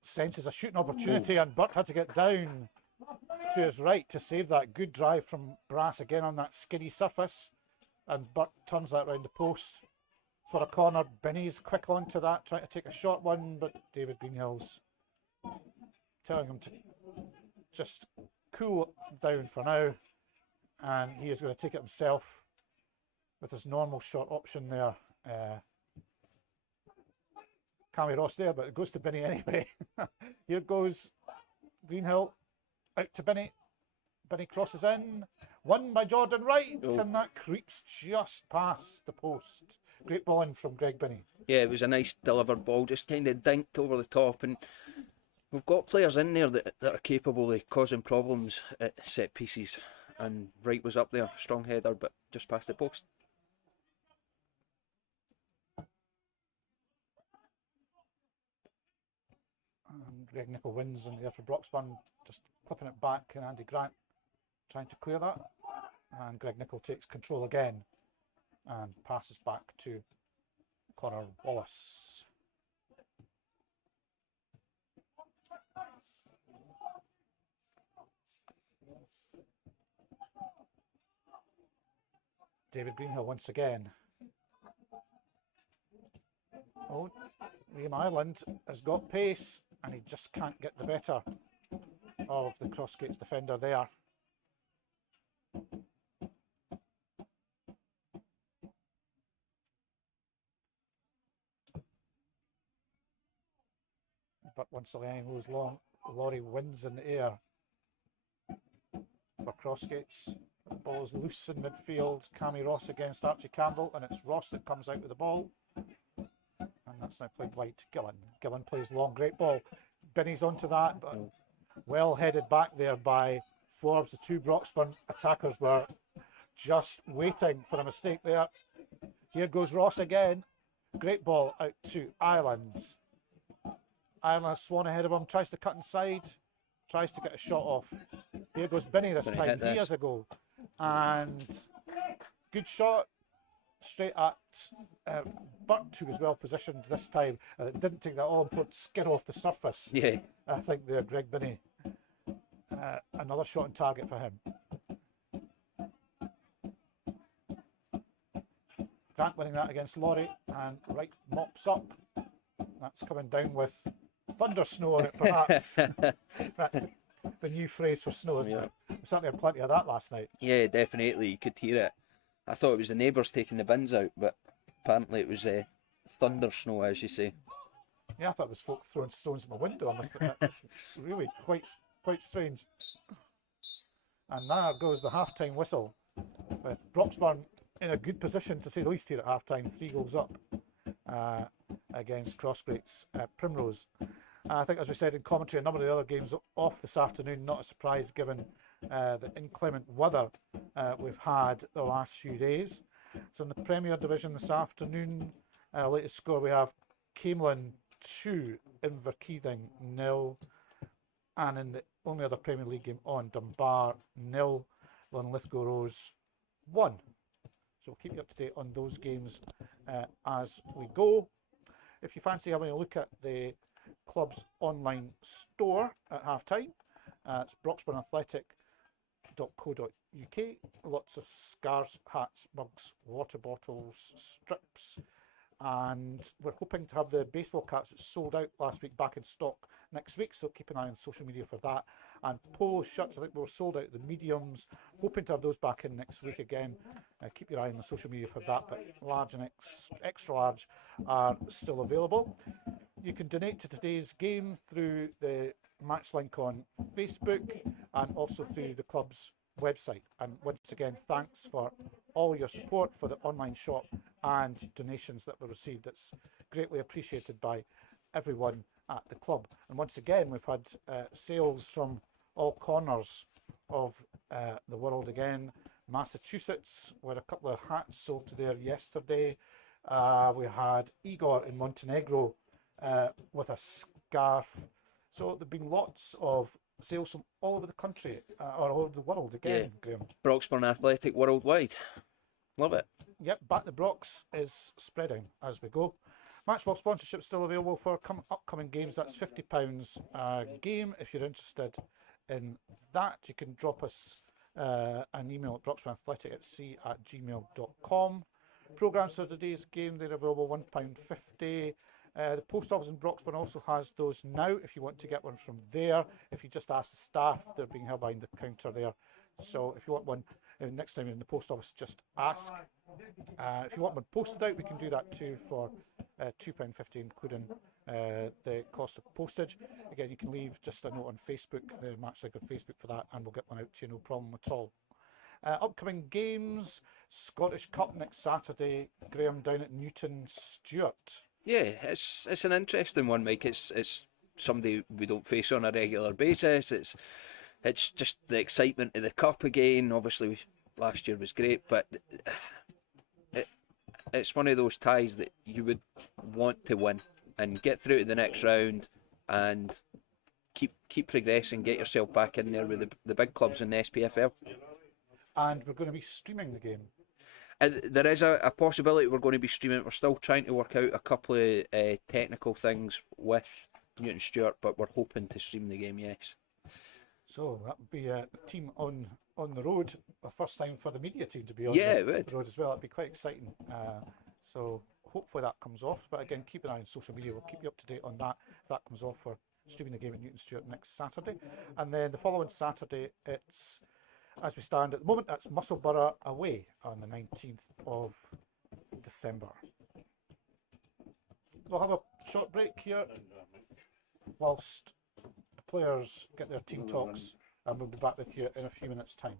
Senses a shooting opportunity, and Burt had to get down to his right to save that good drive from Brass again on that skiddy surface. And Burt turns that round the post for a corner. Benny's quick onto that, trying to take a short one, but David Greenhill's telling him to just cool down for now. And he is going to take it himself with his normal shot option there. Cammy Ross there, but it goes to Benny anyway. Here goes Greenhill out to Benny. Benny crosses in. Won by Jordan Wright, and that creeps just past the post. Great ball in from Greg Benny. Yeah, it was a nice delivered ball, just kind of dinked over the top, and we've got players in there that are capable of causing problems at set pieces, and Wright was up there, strong header, but just past the post. And Greg Nichol wins in there for Broxburn, just clipping it back, and Andy Grant trying to clear that, and Greg Nichol takes control again and passes back to Connor Wallace. David Greenhill once again. Oh, Liam Ireland has got pace, and he just can't get the better of the Crossgates defender there. But once the line goes long, Laurie wins in the air for Crossgates. The ball's loose in midfield. Cammy Ross against Archie Campbell, and it's Ross that comes out with the ball. And that's now played wide to Gillen. Gillen plays long, great ball. Benny's onto that, but well headed back there by Forbes. The two Broxburn attackers were just waiting for a mistake there. Here goes Ross again. Great ball out to Ireland. Ireland has Swan ahead of him, tries to cut inside, tries to get a shot off. Here goes Binney this Gonna time. hit He this. has a goal. And good shot straight at Burt, who was well positioned this time. And it didn't take that all important skin off the surface. Yeah. I think there, Greg Binney. Another shot on target for him. Grant winning that against Laurie, and Wright mops up. That's coming down with thunder snow on it, perhaps. That's the new phrase for snow, isn't it? We certainly had plenty of that last night. Yeah, definitely. You could hear it. I thought it was the neighbours taking the bins out, but apparently it was thunder snow, as you say. Yeah, I thought it was folk throwing stones at my window, I must admit. It's really quite strange. And there goes the half-time whistle, with Broxburn in a good position, to say the least, here at half-time, 3 goals up against Crossgates Primrose. I think, as we said in commentary, a number of the other games off this afternoon, not a surprise given the inclement weather we've had the last few days. So in the Premier Division this afternoon, latest score, we have Camelin 2, Inverkeithing 0, and in the only other Premier League game on, Dunbar 0, Linlithgow Rose 1. So we'll keep you up to date on those games as we go. If you fancy having a look at the club's online store at half time, it's broxburnathletic.co.uk. Lots of scarves, hats, mugs, water bottles, strips, and we're hoping to have the baseball caps that sold out last week back in stock next week, so keep an eye on social media for that. And polo shirts, I think we were sold out, the mediums, hoping to have those back in next week again. Keep your eye on the social media for that, but large and extra large are still available. You can donate to today's game through the match link on Facebook and also through the club's website. And once again, thanks for all your support for the online shop and donations that were received. It's greatly appreciated by everyone at the club. And once again, we've had sales from all corners of the world again. Massachusetts, where a couple of hats sold to there yesterday. We had Igor in Montenegro with a scarf. So there have been lots of sales from all over the country, or all over the world again, Graham. Broxburn Athletic worldwide. Love it. Yep, Back the Brox is spreading as we go. Matchball sponsorship still available for upcoming games. That's £50 a game. If you're interested in that, you can drop us an email at broxburnathletic@gmail.com. Programmes for today's game, they're available £1.50. The post office in Broxburn also has those now if you want to get one from there. If you just ask the staff, they're being held behind the counter there. So if you want one next time you're in the post office, just ask. If you want one posted out, we can do that too for £2.50, including the cost of postage. Again, you can leave just a note on Facebook, the match link on Facebook for that, and we'll get one out to you, no problem at all. Upcoming games, Scottish Cup next Saturday, Graham, down at Newton Stewart. Yeah, it's an interesting one, Mike. It's somebody we don't face on a regular basis. It's just the excitement of the cup again. Obviously, last year was great, but it's one of those ties that you would want to win and get through to the next round and keep progressing, get yourself back in there with the big clubs in the SPFL. And we're going to be streaming the game. There is a possibility we're going to be streaming. We're still trying to work out a couple of technical things with Newton Stewart, but we're hoping to stream the game, yes. So that would be the team on the road, the first time for the media team to be on Yeah, the road as well. It'd be quite exciting. So hopefully that comes off. But again, keep an eye on social media. We'll keep you up to date on that if that comes off for streaming the game at Newton Stewart next Saturday. And then the following Saturday, it's, as we stand at the moment, that's Musselburgh away on the 19th of December. We'll have a short break here whilst the players get their team talks, and we'll be back with you in a few minutes' time.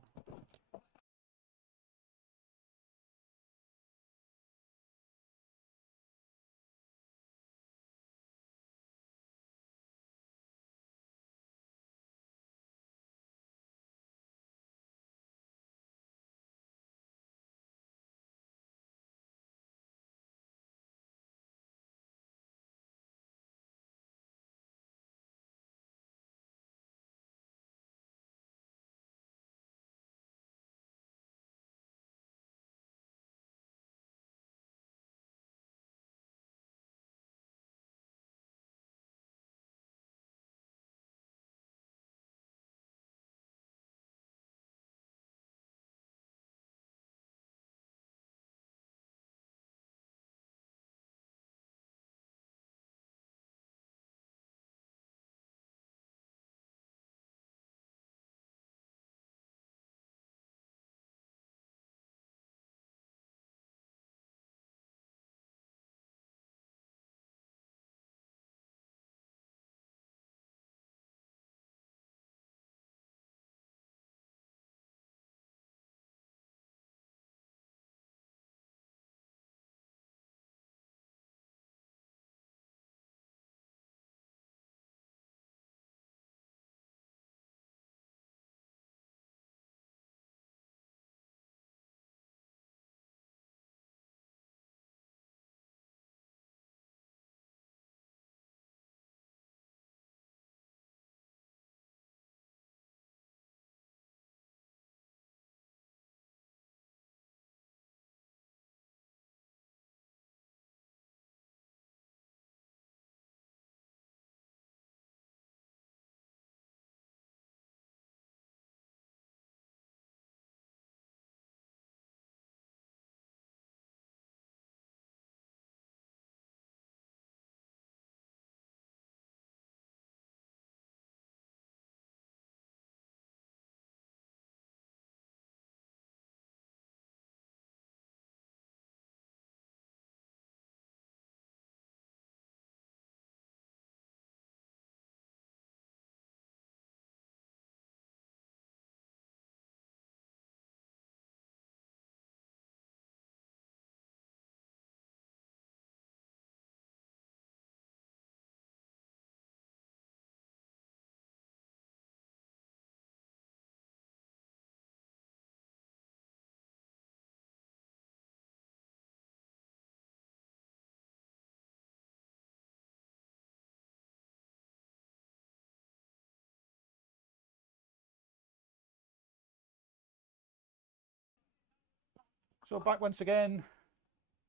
So back once again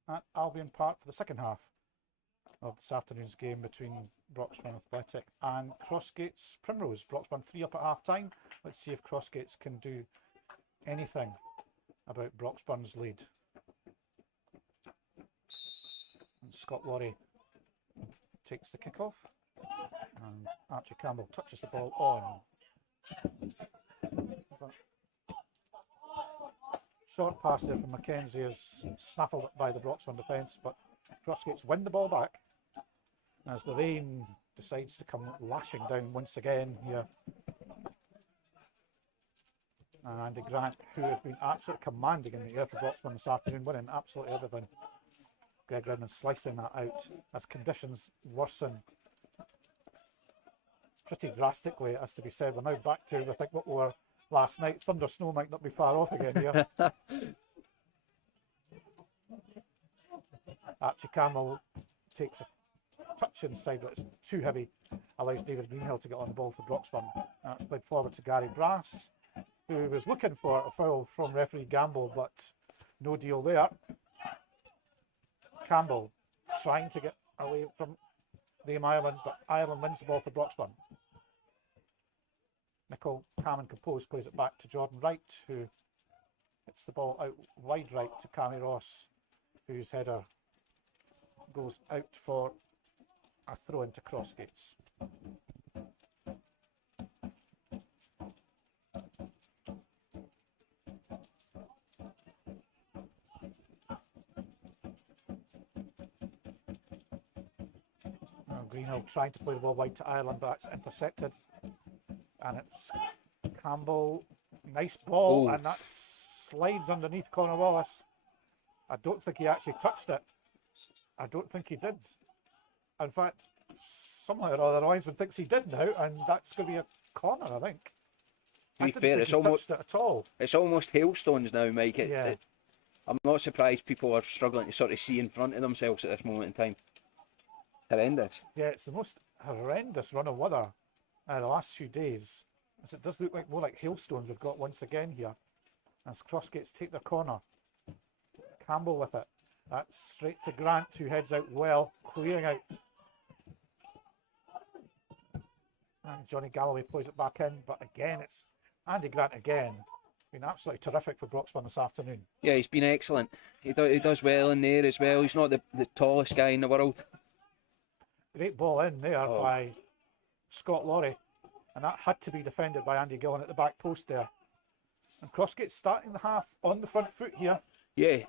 at Albyn Park for the second half of this afternoon's game between Broxburn Athletic and Crossgates Primrose. Broxburn 3 up at half time. Let's see if Crossgates can do anything about Broxburn's lead. And Scott Laurie takes the kick off, and Archie Campbell touches the ball on. Short pass there from Mackenzie is snaffled by the Broxburn defence, but Crossgates win the ball back as the rain decides to come lashing down once again here. And Andy Grant, who has been absolutely commanding in the air for Broxburn this afternoon, winning absolutely everything. Greg Redmond slicing that out as conditions worsen pretty drastically, as to be said. We're now back to, I think, what we were last night. Thunder snow might not be far off again here. Archie Campbell takes a touch inside, but it's too heavy. Allows David Greenhill to get on the ball for Broxburn. That's played forward to Gary Brass, who was looking for a foul from referee Gamble, but no deal there. Campbell trying to get away from Liam Ireland, but Ireland wins the ball for Broxburn. Nicol, calm and composed, plays it back to Jordan Wright, who hits the ball out wide right to Cammy Ross, whose header goes out for a throw into Crossgates. Greenhill trying to play the ball wide to Ireland, but it's intercepted. And it's Campbell, nice ball, and that slides underneath Connor Wallace. I don't think he actually touched it. I don't think he did. In fact, somehow or other, the linesman thinks he did now, and that's going to be a corner, I think. To be fair, it's almost it at all. It's almost hailstones now, Mike. Yeah. I'm not surprised people are struggling to sort of see in front of themselves at this moment in time. Horrendous. Yeah, it's the most horrendous run of weather the last few days, as it does look like more like hailstones we've got once again here, as Crossgates take their corner. Campbell with it. That's straight to Grant, who heads out well, clearing out. And Johnny Galloway plays it back in, but again it's Andy Grant again. Been absolutely terrific for Broxburn this afternoon. Yeah, he's been excellent. He does well in there as well. He's not the tallest guy in the world. Great ball in there by Scott Laurie, and that had to be defended by Andy Gillen at the back post there. And Crossgates starting the half on the front foot here. Yeah,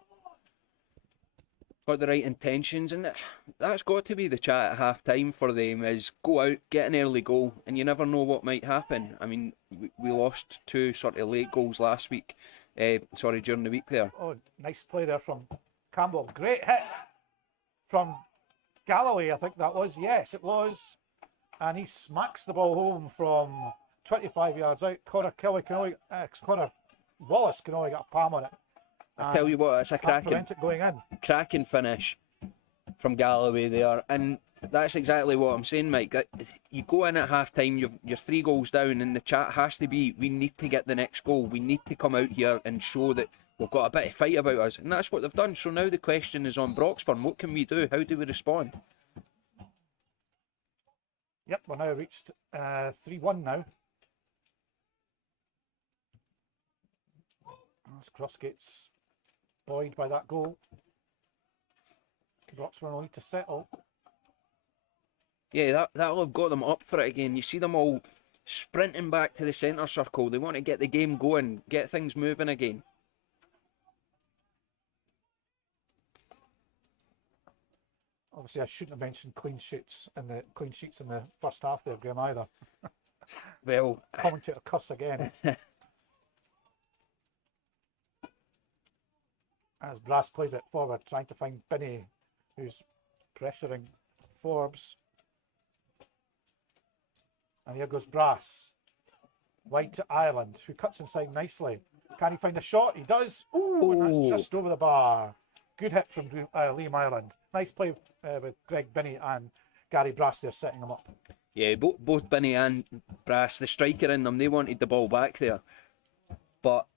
got the right intentions, and that's got to be the chat at half time for them, is go out, get an early goal, and you never know what might happen. I mean, we lost 2 sort of late goals last week, during the week there. Oh, nice play there from Campbell. Great hit from Galloway, I think that was. Yes, it was. And he smacks the ball home from 25 yards out. Connor Wallace can only get a palm on it. I tell you what, it's a cracking finish from Galloway there, and that's exactly what I'm saying, Mike. You go in at half time, you're 3 goals down, and the chat has to be, we need to get the next goal. We need to come out here and show that we've got a bit of fight about us, and that's what they've done. So now the question is on Broxburn. What can we do? How do we respond? Yep, we're now reached 3-1 now. That's Crossgates buoyed by that goal. Broxburn will need to settle. Yeah, that'll have got them up for it again. You see them all sprinting back to the centre circle. They want to get the game going, get things moving again. Obviously, I shouldn't have mentioned clean sheets in the first half there, Graham, either. Well, commentator cuss again. As Brass plays it forward, trying to find Binney, who's pressuring Forbes. And here goes Brass. Wide to Ireland, who cuts inside nicely. Can he find a shot? He does. Ooh, and that's just over the bar. Good hit from Liam Ireland. Nice play with Greg Binney and Gary Brass there setting them up. Yeah, both Binney and Brass, the striker in them, they wanted the ball back there. But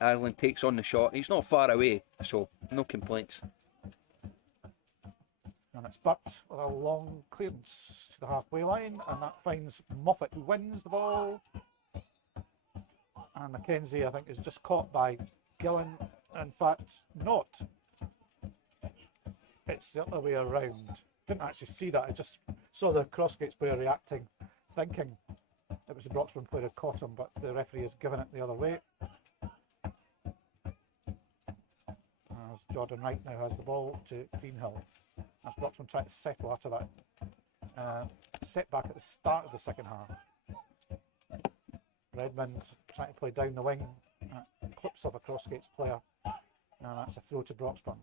Ireland takes on the shot. He's not far away, so no complaints. And it's Burt with a long clearance to the halfway line, and that finds Moffat, who wins the ball. And Mackenzie, I think, is just caught by Gillen. In fact, not. It's the other way around. Didn't actually see that. I just saw the Crossgates player reacting, thinking it was the Broxburn player who caught him, but the referee has given it the other way. As Jordan Wright now has the ball to Greenhill. As Broxburn trying to settle after that setback at the start of the second half. Redmond trying to play down the wing, clips of a Crossgates player, and that's a throw to Broxburn.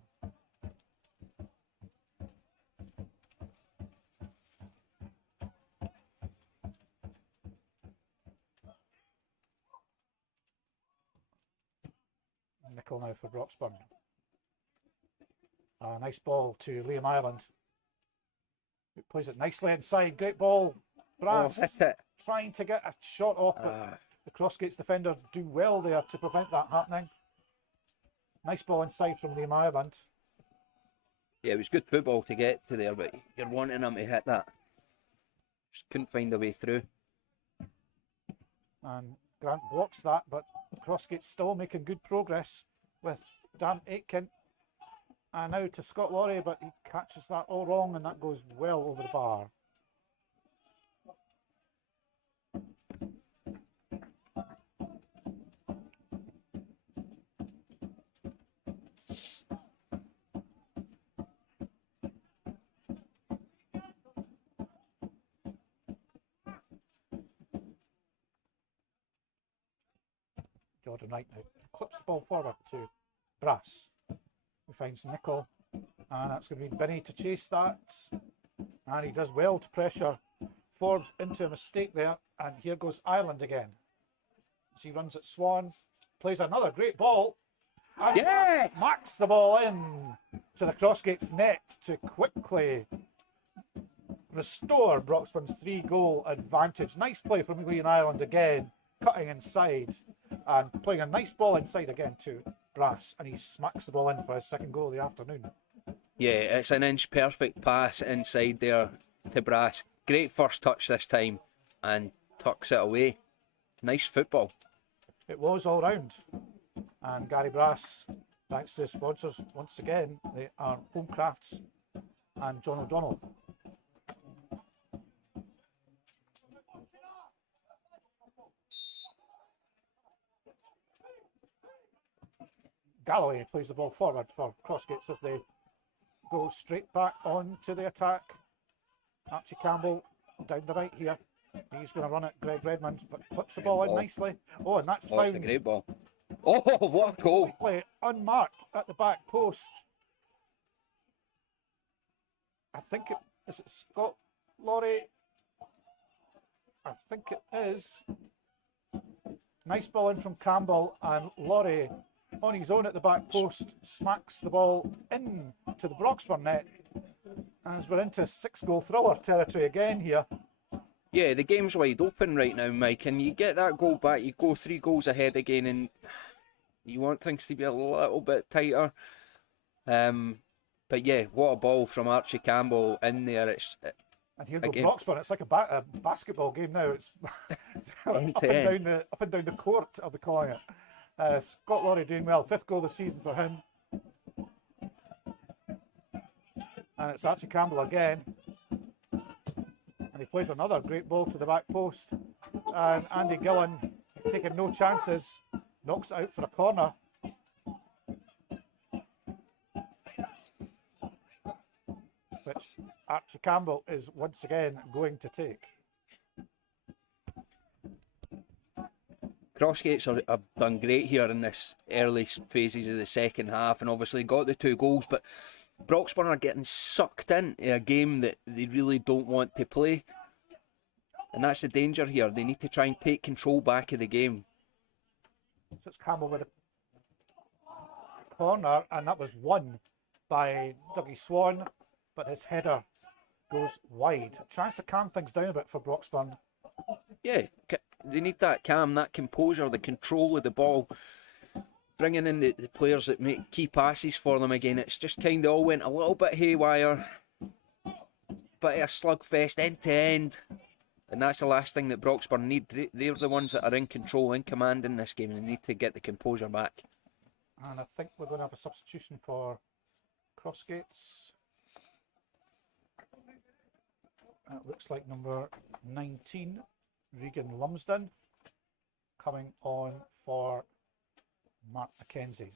Nickel now for Broxburn. Nice ball to Liam Ireland, who plays it nicely inside. Great ball. Brass trying to get a shot off, but the Crossgates defender do well there to prevent that happening. Nice ball inside from Liam Ireland. Yeah, it was good football to get to there, but you're wanting him to hit that. Just couldn't find a way through. And Grant blocks that, but Crossgates still making good progress with Dan Aitken. And now to Scott Laurie, but he catches that all wrong, and that goes well over the bar. Jordan Wright now clips the ball forward to Brass, who finds Nickel, and that's going to be Binney to chase that, and he does well to pressure Forbes into a mistake there, and here goes Ireland again as he runs at Swan, plays another great ball, and smacks the ball in to the Crossgates net to quickly restore Broxburn's 3-goal advantage. Nice play from Leon Ireland again, cutting inside and playing a nice ball inside again to Brass, and he smacks the ball in for his second goal of the afternoon. Yeah, it's an inch perfect pass inside there to Brass. Great first touch this time and tucks it away. Nice football. It was all round. And Gary Brass, thanks to his sponsors once again, they are Home Crafts and John O'Donnell. Galloway plays the ball forward for Crossgates as they go straight back on to the attack. Archie Campbell down the right here. He's going to run at Greg Redmond, but clips the ball in nicely. Oh, and that's found. That's a great ball. Oh, what a goal. Completely unmarked at the back post. I think is it Scott Laurie? I think it is. Nice ball in from Campbell, and Laurie on his own at the back post smacks the ball in to the Broxburn net, as we're into 6-goal thriller territory again here. Yeah, the game's wide open right now, Mike, and you get that goal back, you go 3 goals ahead again, and you want things to be a little bit tighter. But yeah, what a ball from Archie Campbell in there. And here goes Broxburn. It's like a basketball game now. It's up and down the court, I'll be calling it. Scott Laurie doing well. 5th goal of the season for him. And it's Archie Campbell again. And he plays another great ball to the back post. And Andy Gillen, taking no chances, knocks it out for a corner. Which Archie Campbell is once again going to take. Crossgates have done great here in this early phases of the second half, and obviously got the 2 goals, but Broxburn are getting sucked into a game that they really don't want to play, and that's the danger here. They need to try and take control back of the game. So it's Campbell with a corner, and that was won by Dougie Swan, but his header goes wide. Chance to calm things down a bit for Broxburn. Yeah, they need that calm, that composure, the control of the ball. bringing in the players that make key passes for them again. It's just kind of all went a little bit haywire. Bit of a slugfest end to end. And that's the last thing that Broxburn need. They're the ones that are in control, in command in this game, and they need to get the composure back. And I think we're going to have a substitution for Crossgates. It looks like number 19, Regan Lumsden, coming on for Mark McKenzie.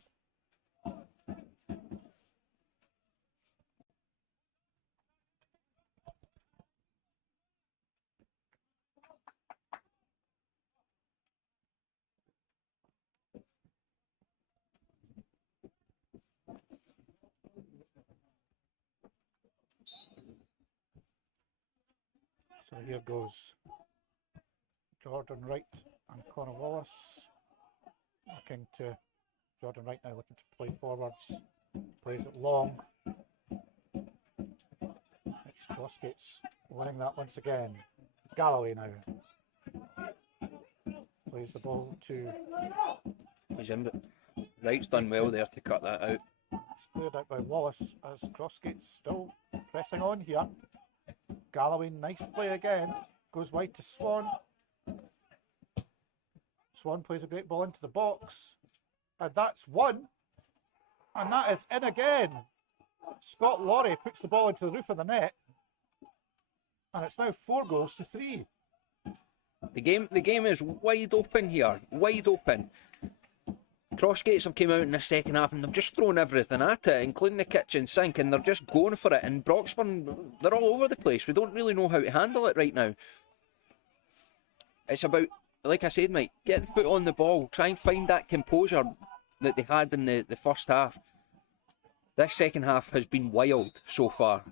So here goes Jordan Wright and Connor Wallace. Looking to Jordan Wright now looking to play forwards. Plays it long. It's Crossgates winning that once again. Galloway now. Plays the ball to... He's in, but Wright's done well there to cut that out. It's cleared out by Wallace as Crossgates still pressing on here. Galloway, nice play again. Goes wide to Swan. Swan plays a great ball into the box. And that's one. And that is in again. Scott Laurie puts the ball into the roof of the net. And it's now 4 goals to 3. The game is wide open here. Wide open. Crossgates have came out in the second half and they've just thrown everything at it, including the kitchen sink, and they're just going for it. And Broxburn, they're all over the place. We don't really know how to handle it right now. It's about, like I said, Mike, get the foot on the ball. Try and find that composure that they had in the first half. This second half has been wild so far.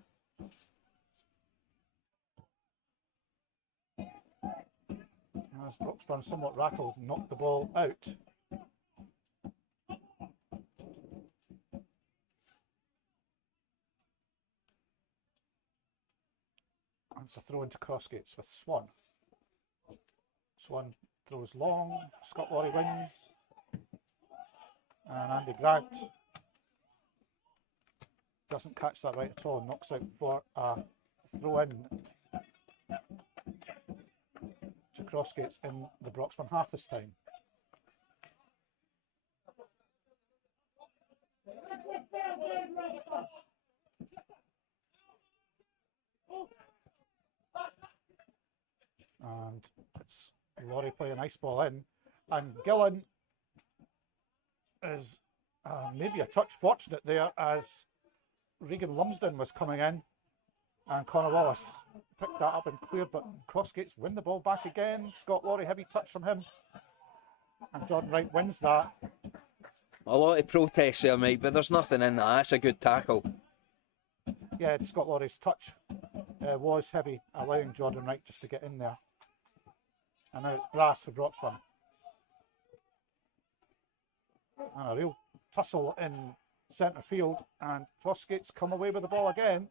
As Broxburn somewhat rattled, knocked the ball out. It's a throw into Crossgates with Swan. Swan throws long. Scott Laurie wins. And Andy Grant doesn't catch that right at all. Knocks out for a throw in to Crossgates in the Broxburn half this time. And it's Laurie playing a nice ball in. And Gillen is maybe a touch fortunate there as Regan Lumsden was coming in. And Connor Wallace picked that up and cleared, but Crossgates win the ball back again. Scott Laurie, heavy touch from him. And Jordan Wright wins that. A lot of protests there, Mike, but there's nothing in that. That's a good tackle. Yeah, Scott Laurie's touch was heavy, allowing Jordan Wright just to get in there. And now it's brass for Broxburn. And a real tussle in centre field, and Crossgates come away with the ball again.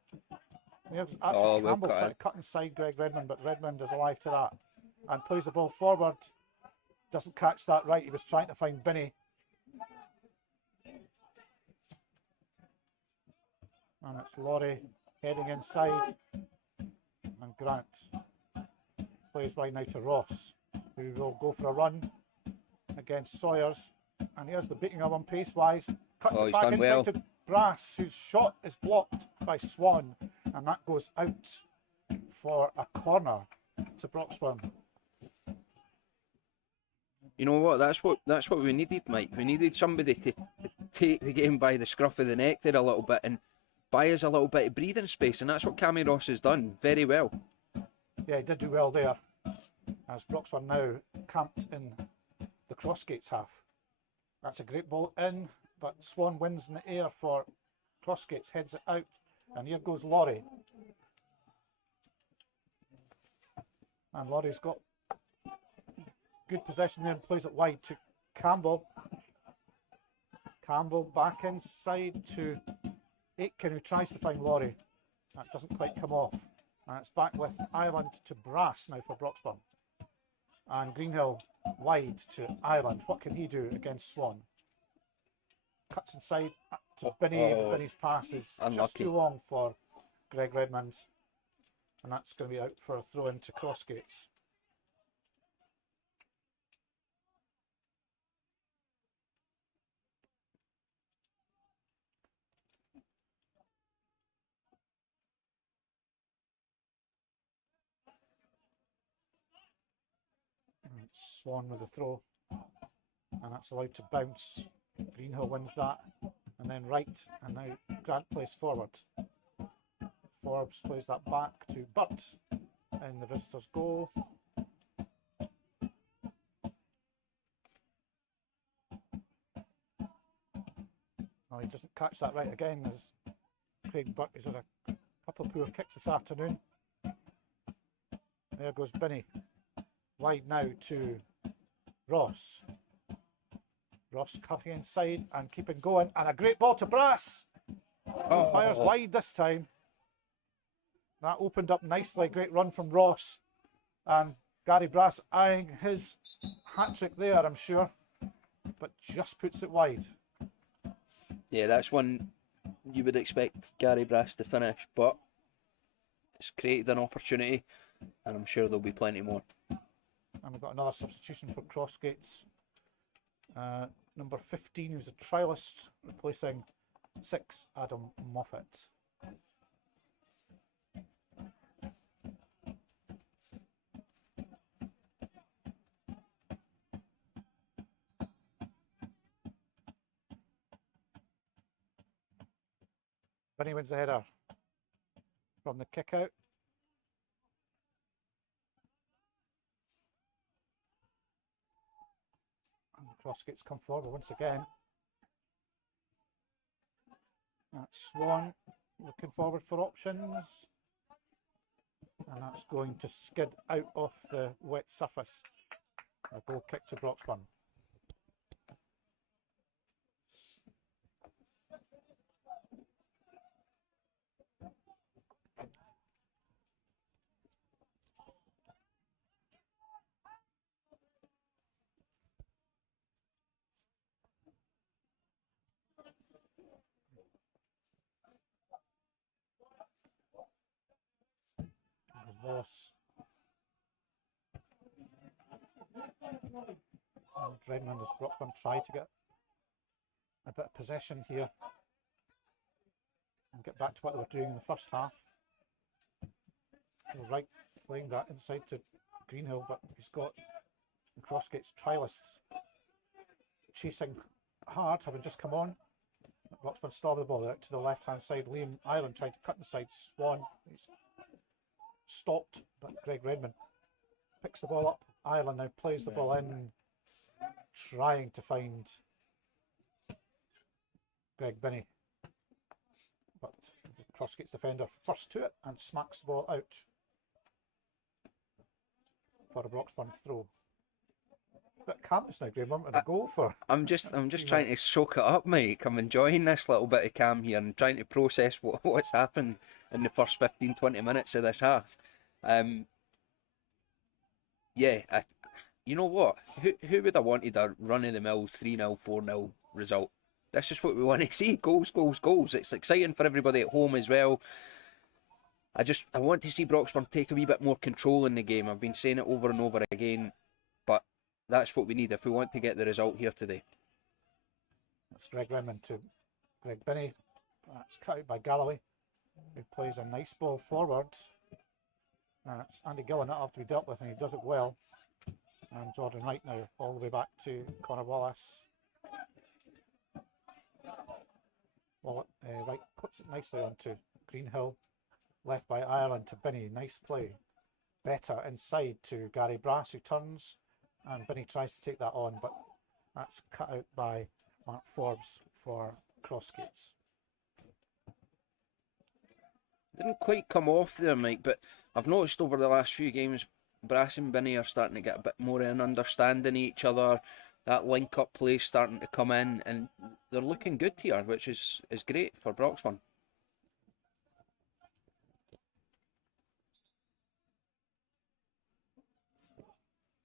There's actually Campbell trying to cut inside Greg Redmond, but Redmond is alive to that and plays the ball forward. Doesn't catch that right. He was trying to find Binney. And it's Laurie heading inside. And Grant plays wide now to Ross, who will go for a run against Sawyers. And here's the beating of him pace-wise. Cuts it back inside to Brass, whose shot is blocked by Swan. And that goes out for a corner to Broxburn. You know what? That's what we needed, Mike. We needed somebody to take the game by the scruff of the neck there a little bit and buy us a little bit of breathing space, and that's what Cammy Ross has done very well. Yeah, he did do well there. As Broxburn now camped in the Crossgates half. That's a great ball in, but Swan wins in the air for Crossgates, heads it out, and here goes Laurie. And Laurie's got good possession there and plays it wide to Campbell. Campbell back inside to Aitken, who tries to find Laurie. That doesn't quite come off. And it's back with Ireland to Brass now for Broxburn. And Greenhill wide to Ireland. What can he do against Swan? cuts inside to Binney, but Binney's pass is unlucky. just too long for Greg Redmond, and that's going to be out for a throw into Crossgates. Swan with the throw, and that's allowed to bounce. Greenhill wins that, and then right, and now Grant plays forward. Forbes plays that back to Burt in the visitors' goal. Oh, he doesn't catch that right again, as Craig Burt has had a couple of poor kicks this afternoon. There goes Binney. Wide now to Ross. Ross cutting inside and keeping going, and a great ball to Brass. Oh. Fires wide this time. That opened up nicely. Great run from Ross, and Gary Brass eyeing his hat-trick there, I'm sure, but just puts it wide. Yeah, that's one you would expect Gary Brass to finish, but it's created an opportunity, and I'm sure there'll be plenty more. And we've got another substitution for Crossgates. Number 15, who's a trialist, replacing 6, Adam Moffat. Binney wins the header from the kick out. Crossgates come forward once again. That's Swan looking forward for options. And that's going to skid out of the wet surface. A goal kick to Broxburn. Wallace. And Redmond has Broxburn try to get a bit of possession here and get back to what they were doing in the first half. Right, playing that inside to Greenhill, but he's got the Crossgates trialists chasing hard, having just come on. Broxburn still the ball out to the left hand side. Liam Ireland tried to cut inside. Swan, he's stopped, but Greg Redmond picks the ball up. Ireland now plays the ball in, trying to find Greg Binney, but the Crossgates defender first to it and smacks the ball out for a Broxburn throw. But Campus now, Graham, wanted a goal for. I'm just trying to soak it up, Mike. I'm enjoying this little bit of Cam here and trying to process what's happened in the first 15-20 minutes of this half. You know what? Who would have wanted a run-of-the-mill 3-0, 4-0 result? That's just what we want to see. Goals, goals, goals. It's exciting for everybody at home as well. I want to see Broxburn take a wee bit more control in the game. I've been saying it over and over again, but that's what we need if we want to get the result here today. That's Greg Redmond to Greg Binney. That's cut out by Galloway, who plays a nice ball forward. It's Andy Gillen that have to be dealt with, and he does it well. And Jordan Wright now all the way back to Connor Wallace. Wright clips it nicely onto Greenhill. Left by Ireland to Binney. Nice play. Better inside to Gary Brass, who turns, and Binney tries to take that on, but that's cut out by Mark Forbes for Crossgates. Didn't quite come off there, Mike, but I've noticed over the last few games Brass and Binney are starting to get a bit more in understanding each other. That link-up play starting to come in, and they're looking good here, which is great for Broxburn.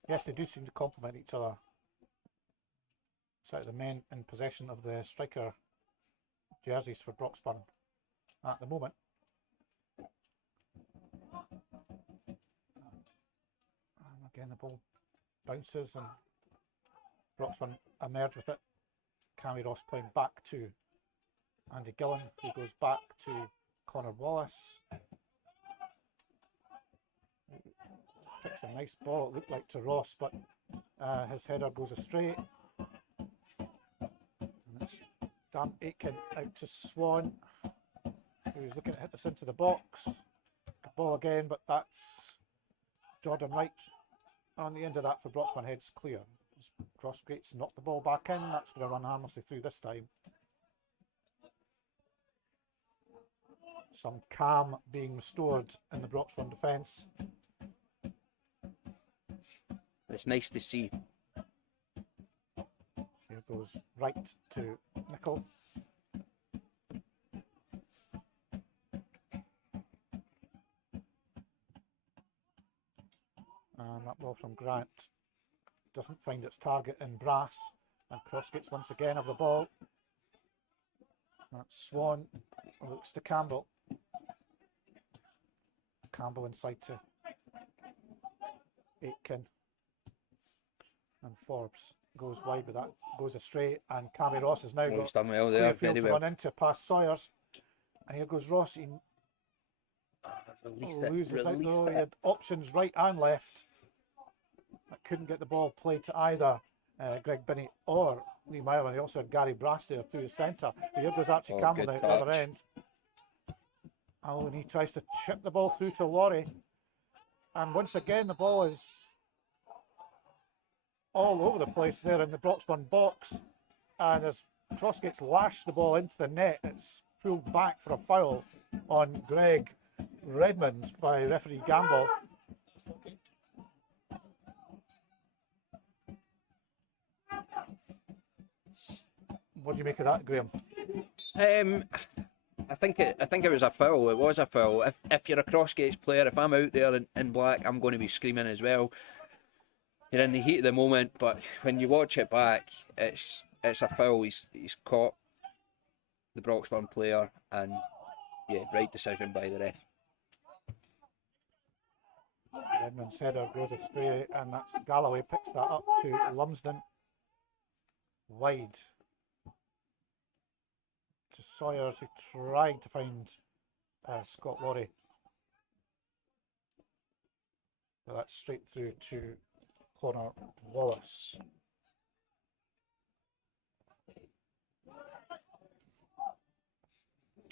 Yes, they do seem to complement each other. It's out of the men in possession of the striker jerseys for Broxburn at the moment. And again, the ball bounces and Broxburn emerge with it. Cammy Ross playing back to Andy Gillen, who goes back to Connor Wallace. Picks a nice ball, it looked like, to Ross, but his header goes astray. And it's Dan Aitken out to Swan, who's looking to hit this into the box. Good ball again, but that's Jordan Wright on the end of that for Broxburn, heads clear. Crossgates knocked the ball back in, that's going to run harmlessly through this time. Some calm being restored in the Broxburn defence. It's nice to see. Here goes Wright to Nicol. And that ball from Grant doesn't find its target in Brass, and Crossgates once again have the ball. That's Swan, looks to Campbell. Campbell inside to Aitken, and Forbes goes wide, but that goes astray, and Cammy Ross has now Well, got he's done well clear there, field very to well. run into past Sawyers, and here goes Ross. He loses out though. He had options right and left, but couldn't get the ball played to either Greg Binney or Lee Myler. He also had Gary Brass there through the centre. But here goes Archie Campbell good now at the other touch. end. Oh, and he tries to chip the ball through to Laurie, and once again the ball is all over the place there in the Broxburn box, and as Crossgates lash the ball into the net, it's pulled back for a foul on Greg Redmond by referee Gamble. What do you make of that, Graham? I think it was a foul. It was a foul. If you're a Crossgates player, if I'm out there in black, I'm going to be screaming as well. You're in the heat of the moment, but when you watch it back, it's a foul. He's caught the Broxburn player, and yeah, right decision by the ref. Redmond's header goes astray, and that's Galloway picks that up to Lumsden. Wide to Sawyers, who tried to find Scott Laurie. So that's straight through to Connor Wallace.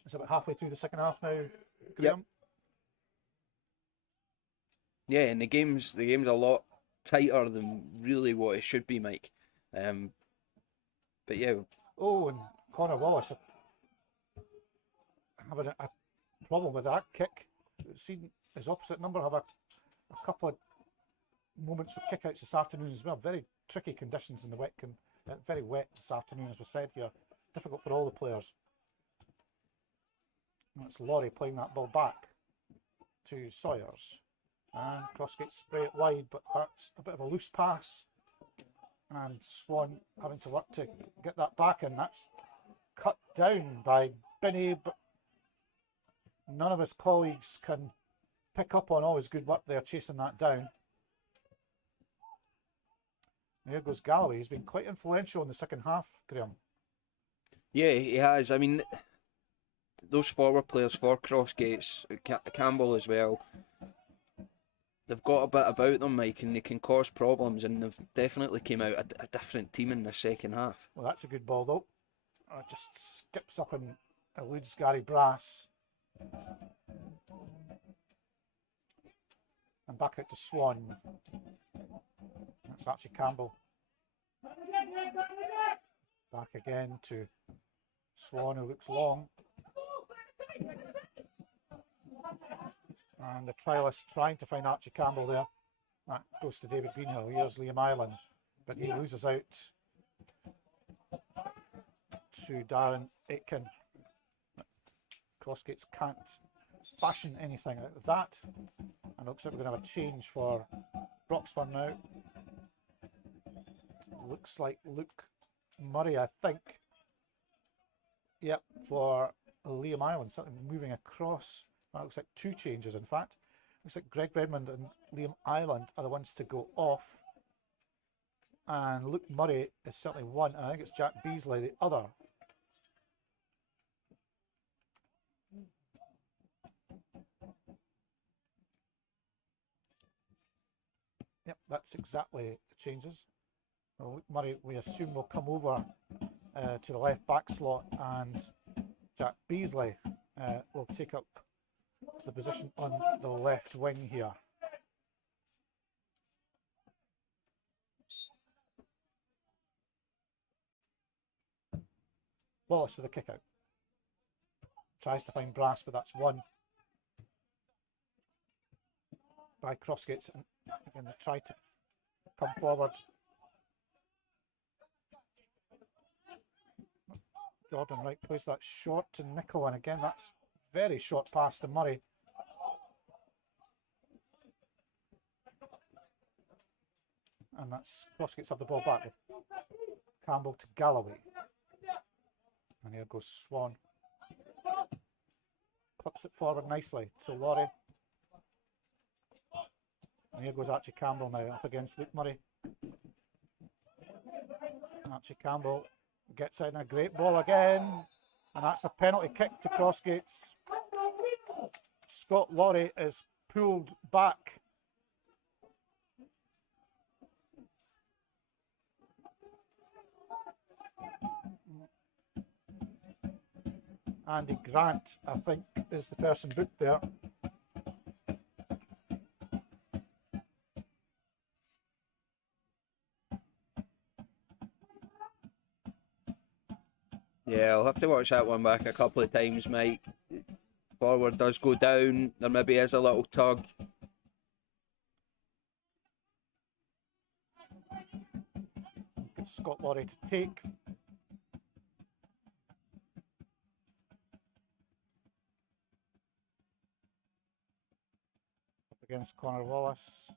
It's about halfway through the second half now, Graham. Yeah, and the game's a lot tighter than really what it should be, Mike. But yeah. Oh, and Connor Wallace having a problem with that kick. Seen his opposite number have a couple of moments with kickouts this afternoon as well. Very tricky conditions in the very wet this afternoon, as we said here. Difficult for all the players. That's Laurie playing that ball back to Sawyers. And Crossgates spray it wide, but that's a bit of a loose pass. And Swan having to work to get that back, and that's cut down by Binney, but none of his colleagues can pick up on all his good work there chasing that down. There goes Galloway. He's been quite influential in the second half, Graham. Yeah, he has. I mean, those forward players for Crossgates, Campbell as well, they've got a bit about them, Mike, and they can cause problems, and they've definitely came out a different team in the second half. Well, that's a good ball, though. It just skips up and eludes Gary Brass. And back out to Swan. That's Archie Campbell. Back again to Swan, who looks long. And the trialist trying to find Archie Campbell there. That goes to David Greenhill. Here's Liam Ireland, but he loses out to Darren Aitken. Crossgates can't fashion anything out of that. And it looks like we're going to have a change for Broxburn now. Looks like Luke Murray, I think. Yep, for Liam Island, something moving across. That looks like two changes, in fact. Looks like Greg Redmond and Liam Island are the ones to go off. And Luke Murray is certainly one, and I think it's Jack Beasley the other. Yep, that's exactly the changes. Well, Luke Murray, we assume, will come over to the left back slot, and Jack Beasley will take up the position on the left wing here. Wallace with a kick out. Tries to find Brass, but that's won by Crossgates. And again, they try to come forward. Jordan Wright plays that short to Nicholl, and again, that's very short pass to Murray. And that's Crossgates have the ball back with Campbell to Galloway. And here goes Swan. Clips it forward nicely to Laurie. And here goes Archie Campbell now up against Luke Murray. Archie Campbell gets in a great ball again. And that's a penalty kick to Crossgates. Scott Laurie is pulled back. Andy Grant, I think, is the person booked there. Yeah, I'll have to watch that one back a couple of times, Mike. Forward does go down. There maybe is a little tug. Scott Laurie to take. Against Connor Wallace.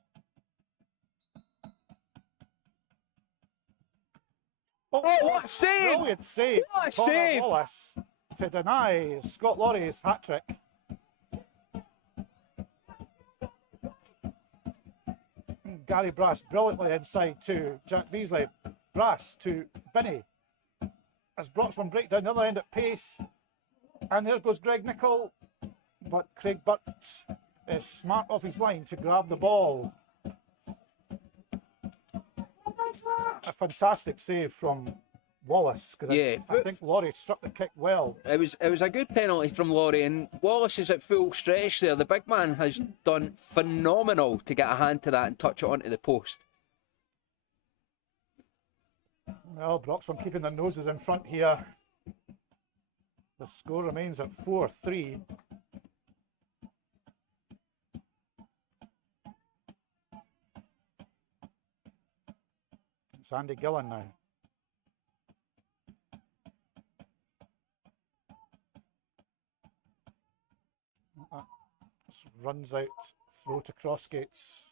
Oh, what a save! Brilliant save! What a Connor save! Wallace to deny Scott Laurie's hat-trick. Gary Brass brilliantly inside to Jack Beasley. Brass to Binney. As Broxburn break down the other end at pace. And there goes Greg Nicholl. But Craig Burt is smart off his line to grab the ball. A fantastic save from Wallace, because Yeah, I think Laurie struck the kick well. It was a good penalty from Laurie, and Wallace is at full stretch there. The big man has done phenomenal to get a hand to that and touch it onto the post. Well, Broxburn keeping their noses in front here. The score remains at 4-3. It's Andy Gillen now. Just runs out, throw to Crossgates.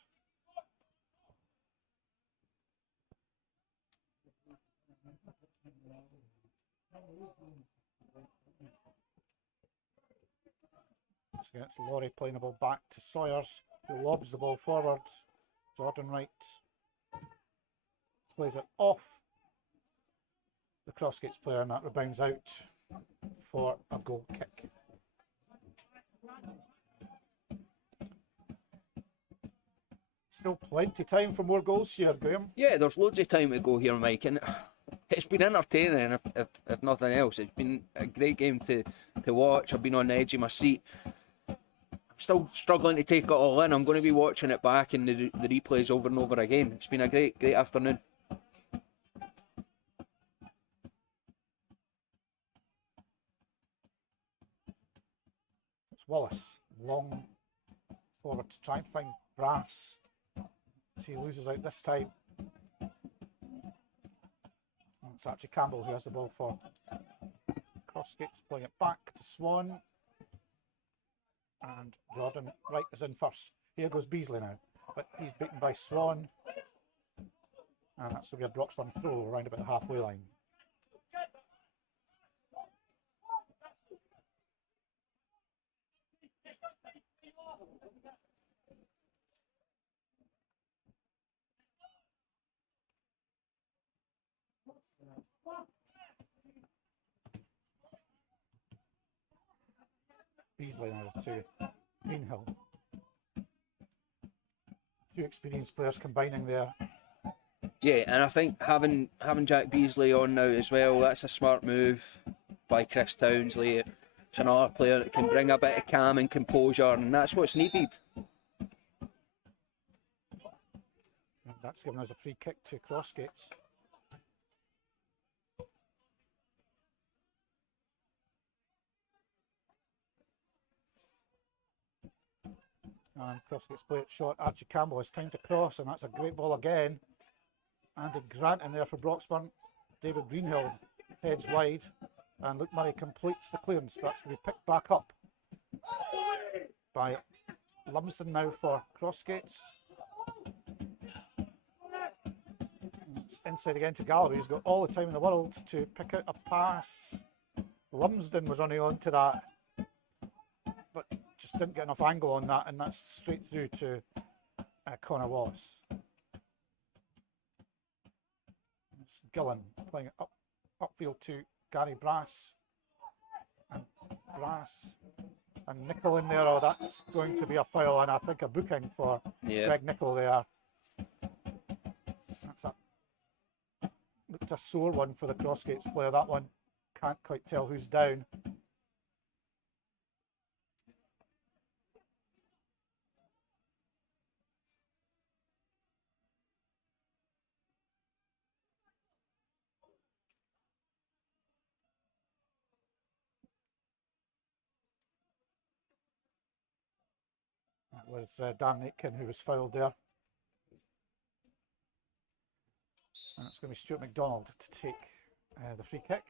This gets Laurie playing the ball back to Sawyers, who lobs the ball forward. Jordan Wright plays it off the Crossgates player, and that rebounds out for a goal kick. Still plenty time for more goals here, Graham. Yeah, there's loads of time to go here, Mike, and it's been entertaining, if nothing else. It's been a great game to watch. I've been on the edge of my seat. I'm still struggling to take it all in. I'm going to be watching it back and the replays over and over again. It's been a great afternoon. It's Wallace, long forward to try and find Brass. He loses out this time. It's Archie Campbell who has the ball for Crossgates, playing it back to Swan. And Jordan Wright is in first. Here goes Beasley now, but he's beaten by Swan. And that's going to be a Broxburn throw around about the halfway line. Beasley now to Greenhill. Two experienced players combining there. Yeah, and I think having Jack Beasley on now as well, that's a smart move by Chris Townsley. It's another player that can bring a bit of calm and composure, and that's what's needed. And that's given us a free kick to Crossgates. And Crossgates play it short. Archie Campbell has time to cross, and that's a great ball again. Andy Grant in there for Broxburn. David Greenhill heads wide, and Luke Murray completes the clearance, but that's going to be picked back up by Lumsden now for Crossgates. It's inside again to Galloway. He's got all the time in the world to pick out a pass. Lumsden was running on to that, but just didn't get enough angle on that, and that's straight through to Connor Wallace. It's Gillen playing it upfield to Gary Brass, and Nicol in there. Oh, that's going to be a foul, and I think a booking for Greg Nicol there. That's looked a sore one for the Crossgates player. That one, can't quite tell who's down. That was Dan Aitken who was fouled there. And it's going to be Stuart McDonald to take the free kick.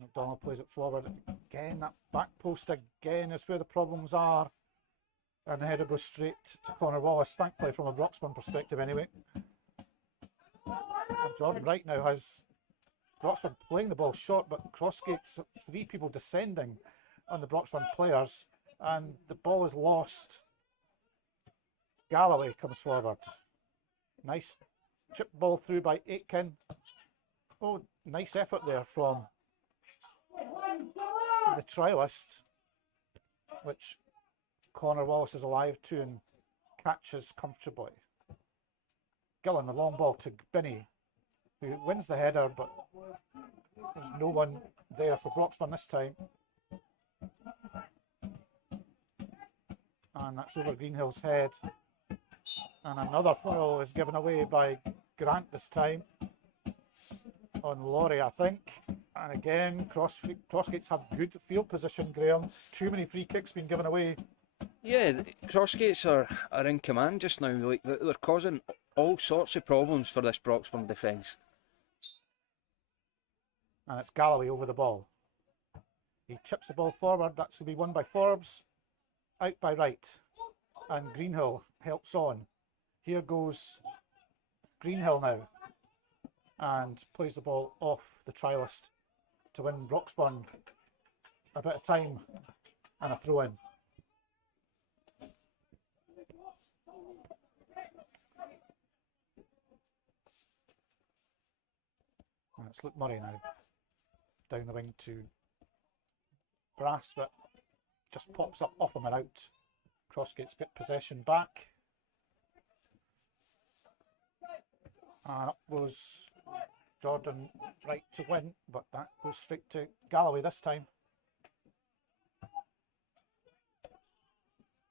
McDonald plays it forward again. That back post again is where the problems are. And the header goes straight to Connor Wallace, thankfully from a Broxburn perspective anyway. And Jordan Wright now has Broxburn playing the ball short, but Crossgates, three people descending on the Broxburn players, and the ball is lost. Galloway comes forward. Nice chip ball through by Aitken. Oh, nice effort there from the trialist, which Connor Wallace is alive to and catches comfortably. Gillen, a long ball to Binney, who wins the header, but there's no one there for Broxburn this time. And that's over Greenhill's head. And another foul is given away by Grant this time on Laurie, I think. And again, Crossgates have good field position, Graham. Too many free kicks being given away. Yeah, Crossgates are in command just now. Like they're causing all sorts of problems for this Broxburn defence. And it's Galloway over the ball. He chips the ball forward. That's going to be won by Forbes. Out by Wright. And Greenhill helps on. Here goes Greenhill now. And plays the ball off the trialist to win Broxburn a bit of time and a throw in. And it's Luke Murray now. Down the wing to Brass, but just pops up off him and out. Crossgates get possession back. And up goes Jordan Wright to win, but that goes straight to Galloway this time.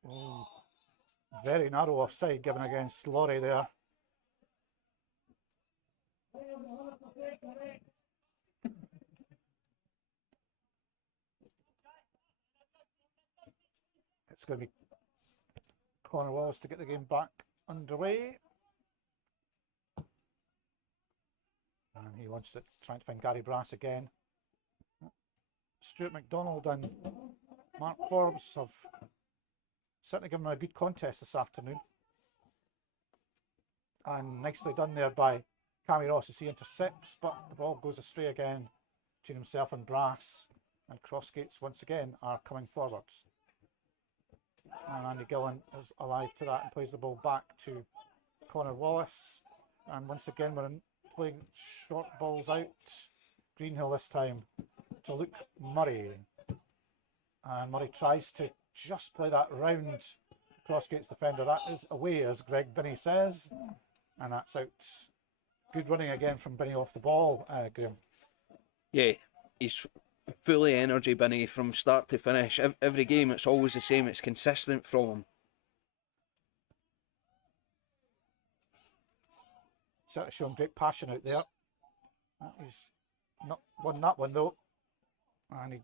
Oh, very narrow offside given against Laurie there. It's going to be Connor Wallace to get the game back underway. And he wants to try to find Gary Brass again. Stuart McDonald and Mark Forbes have certainly given a good contest this afternoon. And nicely done there by Cammy Ross as he intercepts, but the ball goes astray again between himself and Brass. And Crossgates once again are coming forwards. And Andy Gillen is alive to that and plays the ball back to Connor Wallace. And once again, we're playing short balls out. Greenhill this time to Luke Murray. And Murray tries to just play that round Crossgates defender. That is away, as Greg Binney says. And that's out. Good running again from Binney off the ball, Graham. Yeah, he's fully energy, Binney, from start to finish. Every game, it's always the same. It's consistent from him. Certainly showing great passion out there. He's not won that one though. And he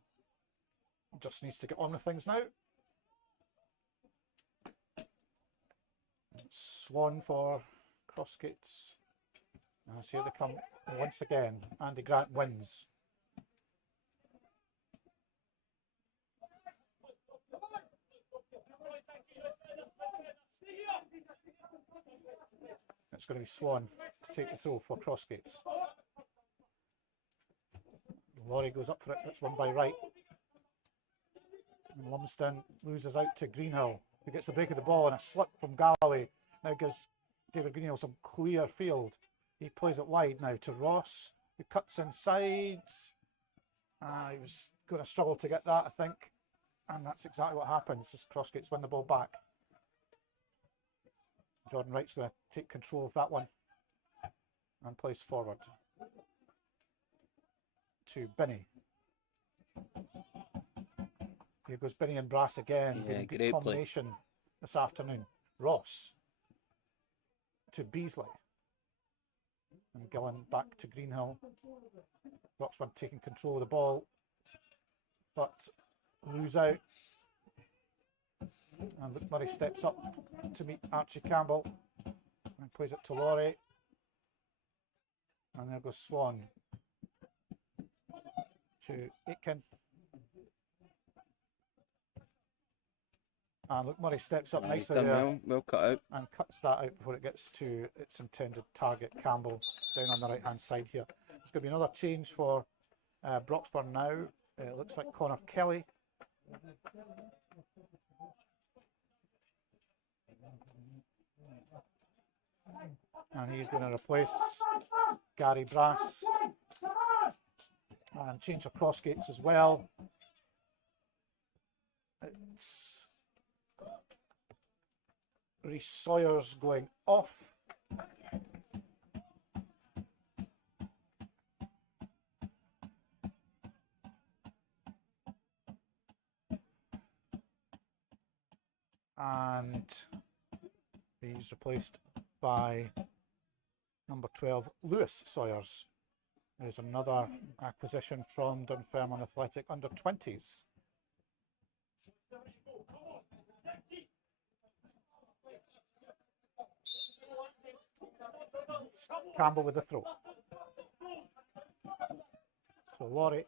just needs to get on with things now. Swan for Crossgates. As here they come once again. Andy Grant wins. It's going to be Swan to take the throw for Crossgates. Laurie goes up for it, that's won by Wright. And Lumsden loses out to Greenhill, who gets the break of the ball, and a slip from Galloway now gives David Greenhill some clear field. He plays it wide now to Ross, who cuts inside. He was going to struggle to get that, I think. And that's exactly what happens as Crossgates win the ball back. Jordan Wright's going to take control of that one and plays forward to Binney. Here goes Binney and Brass again. Yeah, Good great combination this afternoon. Ross to Beasley. And Gillen back to Greenhill. Broxburn taking control of the ball, but lose out. And Luke Murray steps up to meet Archie Campbell and plays it to Laurie. And there goes Swan to Aitken. And Luke Murray steps up nicely there. Well cut out. And cuts that out before it gets to its intended target, Campbell, down on the right hand side here. There's going to be another change for Broxburn now. It looks like Connor Kelly. And he's going to replace Gary Brass. And change for Crossgates as well. It's Rhys Sawyer's going off. And he's replaced by number 12, Lewis Sawyers. There's another acquisition from Dunfermline Athletic under 20s. Campbell with the throw. So Laurie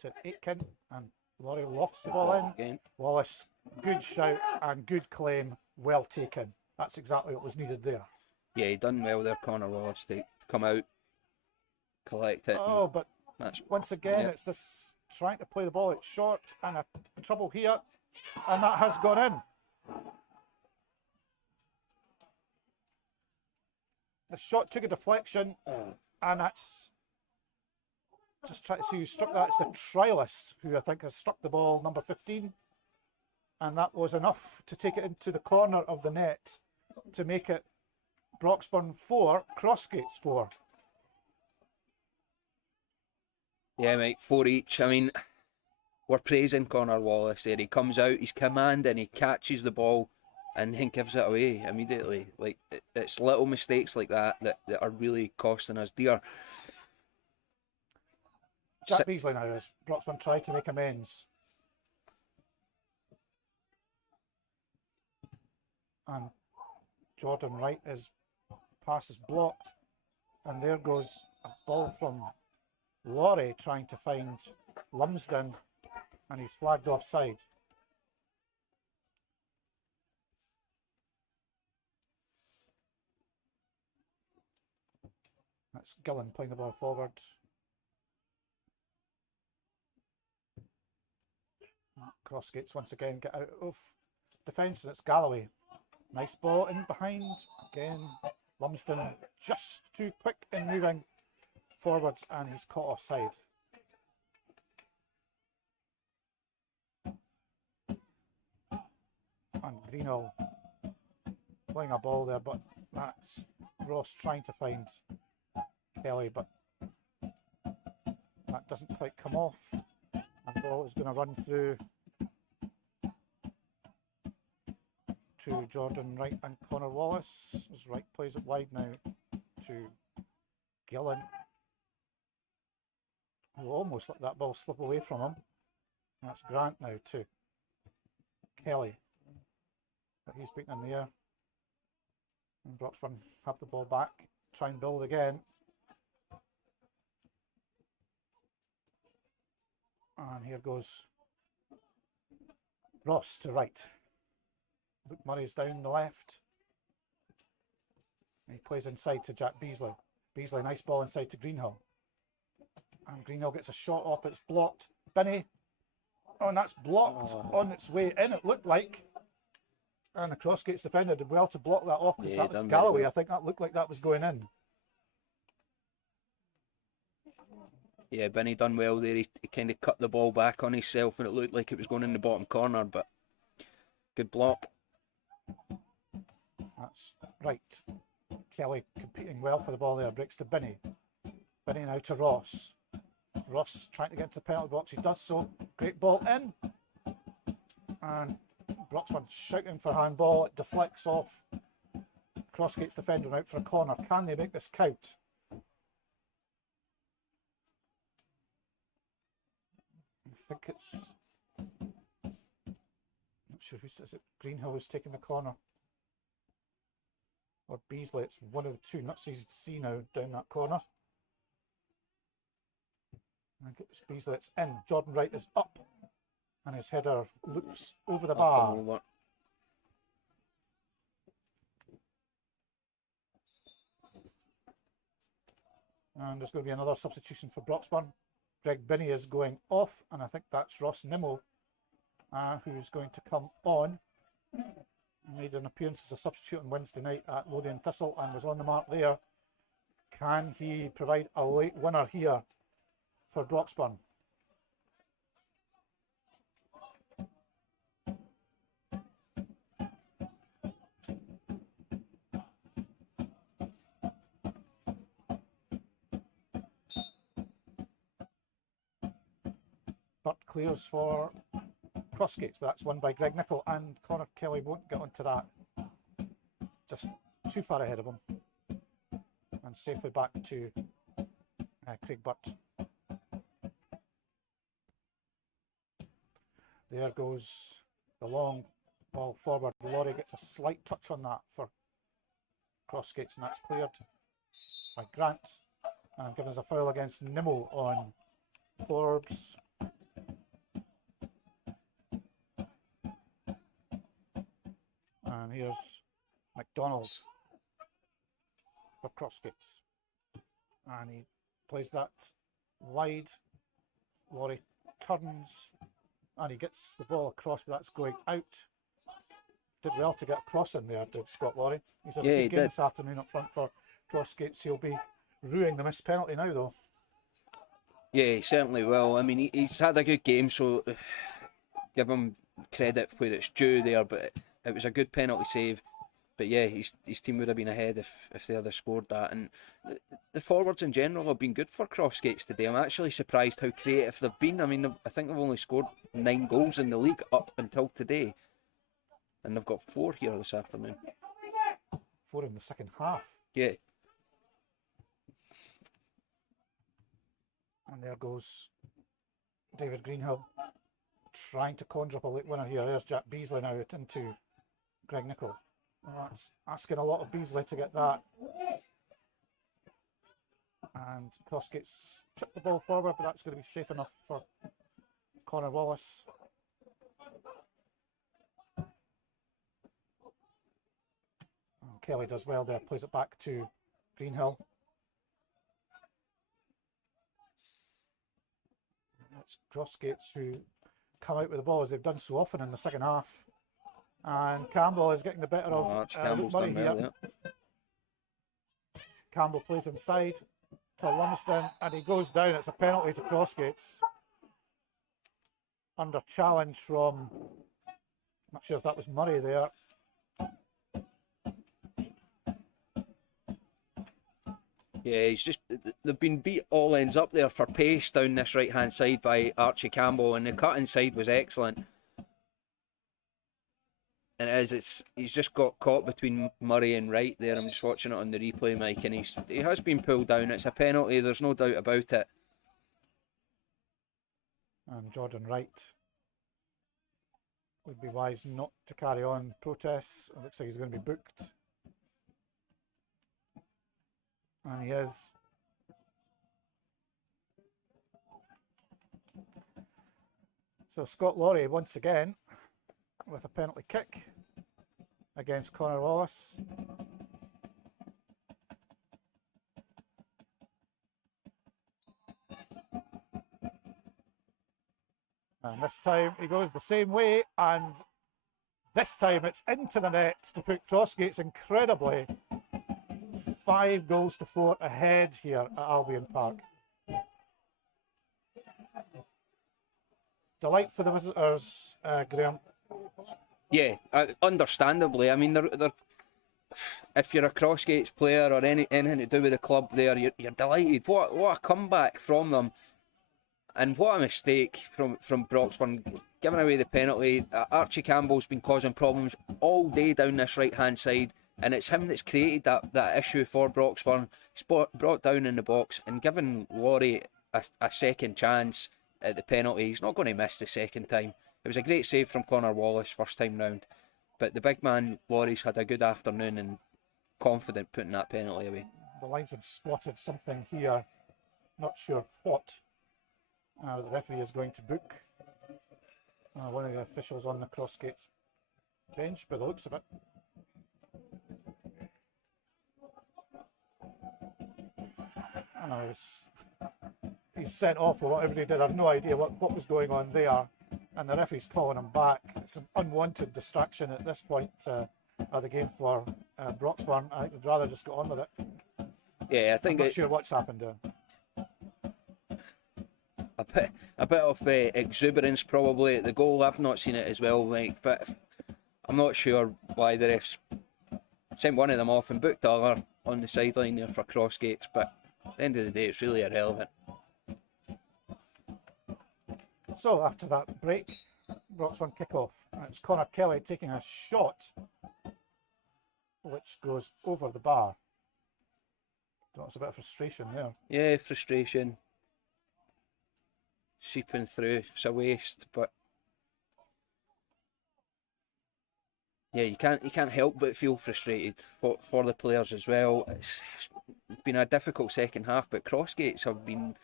to Aitken, and Laurie lofts the ball in. Again. Wallace, good shout and good claim, well taken. That's exactly what was needed there. Yeah, he done well there, Connor Wallace, to come out, collect it. Oh, but that's, once again, yep. It's this trying to play the ball out short and a trouble here, and that has gone in. The shot took a deflection, and that's just trying to see who struck that. It's the trialist who I think has struck the ball, number 15, and that was enough to take it into the corner of the net to make it Broxburn 4, Crossgates 4. Yeah, mate, 4 each. I mean, we're praising Connor Wallace there. He comes out, he's commanding, he catches the ball, and then gives it away immediately. Like, it's little mistakes like that are really costing us dear. Jack Beasley now, as Broxburn try to make amends. And Jordan Wright, his pass is blocked. And there goes a ball from Laurie trying to find Lumsden, and he's flagged offside. That's Gillen playing the ball forward. Crossgates once again get out of defence, and it's Galloway. Nice ball in behind. Again, Lumsden just too quick in moving forwards, and he's caught offside. And Greenhill playing a ball there, but that's Ross trying to find Kelly, but that doesn't quite come off. And the ball is going to run through to Jordan Wright and Connor Wallace, as Wright plays it wide now to Gillen, who almost let that ball slip away from him. That's Grant now to Kelly, but he's beaten in the air. And Broxburn have the ball back, try and build again. And here goes Ross to Wright. Luke Murray's down the left. He plays inside to Jack Beasley. Beasley, nice ball inside to Greenhill. And Greenhill gets a shot up, it's blocked. Binney. Oh, and that's blocked on its way in, it looked like. And the Crossgates defender did well to block that off, because that was Galloway. I think that looked like that was going in. Yeah, Binney done well there. He kind of cut the ball back on himself, and it looked like it was going in the bottom corner, but good block. That's right. Kelly competing well for the ball there, breaks to Binney. Binney now to Ross. Ross trying to get into the penalty box, he does so. Great ball in. And Broxburn shouting for handball, it deflects off. Crossgates defender out for a corner. Can they make this count? I think it's... not sure who's... is it Greenhill who's taking the corner? Or Beasley? It's one of the two. Not so easy to see now down that corner. I think it's Beasley. It's in. Jordan Wright is up. And his header loops over the bar. And there's going to be another substitution for Broxburn. Greg Binney is going off, and I think that's Ross Nimmo who's going to come on. He made an appearance as a substitute on Wednesday night at Lothian Thistle and was on the mark there. Can he provide a late winner here for Broxburn? Burt clears for Crossgates, but that's won by Greg Nichol, and Connor Kelly won't get onto that. Just too far ahead of him. And safely back to Craig Burt. There goes the long ball forward. Laurie gets a slight touch on that for Crossgates, and that's cleared by Grant. And given us a foul against Nimmo on Forbes. And here's McDonald for Crossgates. And he plays that wide. Laurie turns and he gets the ball across, but that's going out. Did well to get across in there, did Scott Laurie. He's had a good game this afternoon up front for Crossgates. He'll be ruining the missed penalty now, though. Yeah, he certainly will. I mean, he's had a good game, so give him credit where it's due there, but it was a good penalty save. But yeah, his team would have been ahead if they had scored that. And the forwards in general have been good for Crossgates today. I'm actually surprised how creative they've been. I mean, I think they've only scored 9 goals in the league up until today. And they've got 4 here this afternoon. 4 in the second half. Yeah. And there goes David Greenhill trying to conjure up a late winner here. There's Jack Beasley now into Greg Nichol. Well, that's asking a lot of Beasley to get that. And Crossgates chipped the ball forward, but that's going to be safe enough for Connor Wallace. And Kelly does well there, plays it back to Greenhill. It's Crossgates who come out with the ball as they've done so often in the second half And Campbell is getting the better of Archie Luke Campbell's Murray done here. well there. Campbell plays inside to Lumsden, and he goes down. It's a penalty to Crossgates. Under challenge from, not sure if that was Murray there. Yeah, they've been beat all ends up there for pace down this right hand side by Archie Campbell, and the cut inside was excellent. And he's just got caught between Murray and Wright there. I'm just watching it on the replay, Mike, and he has been pulled down. It's a penalty, there's no doubt about it. And Jordan Wright would be wise not to carry on protests. It looks like he's going to be booked. And he is. So Scott Laurie once again with a penalty kick against Connor Wallace. And this time he goes the same way, and this time it's into the net to put Crossgates incredibly 5-4 ahead here at Albyn Park. Delight for the visitors, Graham. Yeah, understandably. I mean, they're, if you're a Crossgates player or anything to do with the club there, you're delighted. What a comeback from them. And what a mistake from Broxburn, giving away the penalty. Archie Campbell's been causing problems all day down this right-hand side, and it's him that's created that issue for Broxburn. He's brought down in the box and given Laurie a second chance at the penalty. He's not going to miss the second time. It was a great save from Connor Wallace first time round, but the big man Laurie's had a good afternoon and confident putting that penalty away. The linesman spotted something here, not sure what. The referee is going to book one of the officials on the Crossgates bench by the looks of it. He's sent off for whatever he did. I've no idea what was going on there, and the referee's calling him back. It's an unwanted distraction at this point of the game for Broxburn. I'd rather just get on with it. Yeah, I think I'm not sure what's happened there. A bit of exuberance probably at the goal. I've not seen it as well, Mike, but I'm not sure why the refs sent one of them off and booked the other on the sideline there for Crossgates, but at the end of the day it's really irrelevant. So after that break, Broxburn kick-off. It's Connor Kelly taking a shot which goes over the bar. That's a bit of frustration there. Yeah, frustration seeping through. It's a waste, but yeah, you can't help but feel frustrated for the players as well. It's been a difficult second half, but Crossgates have been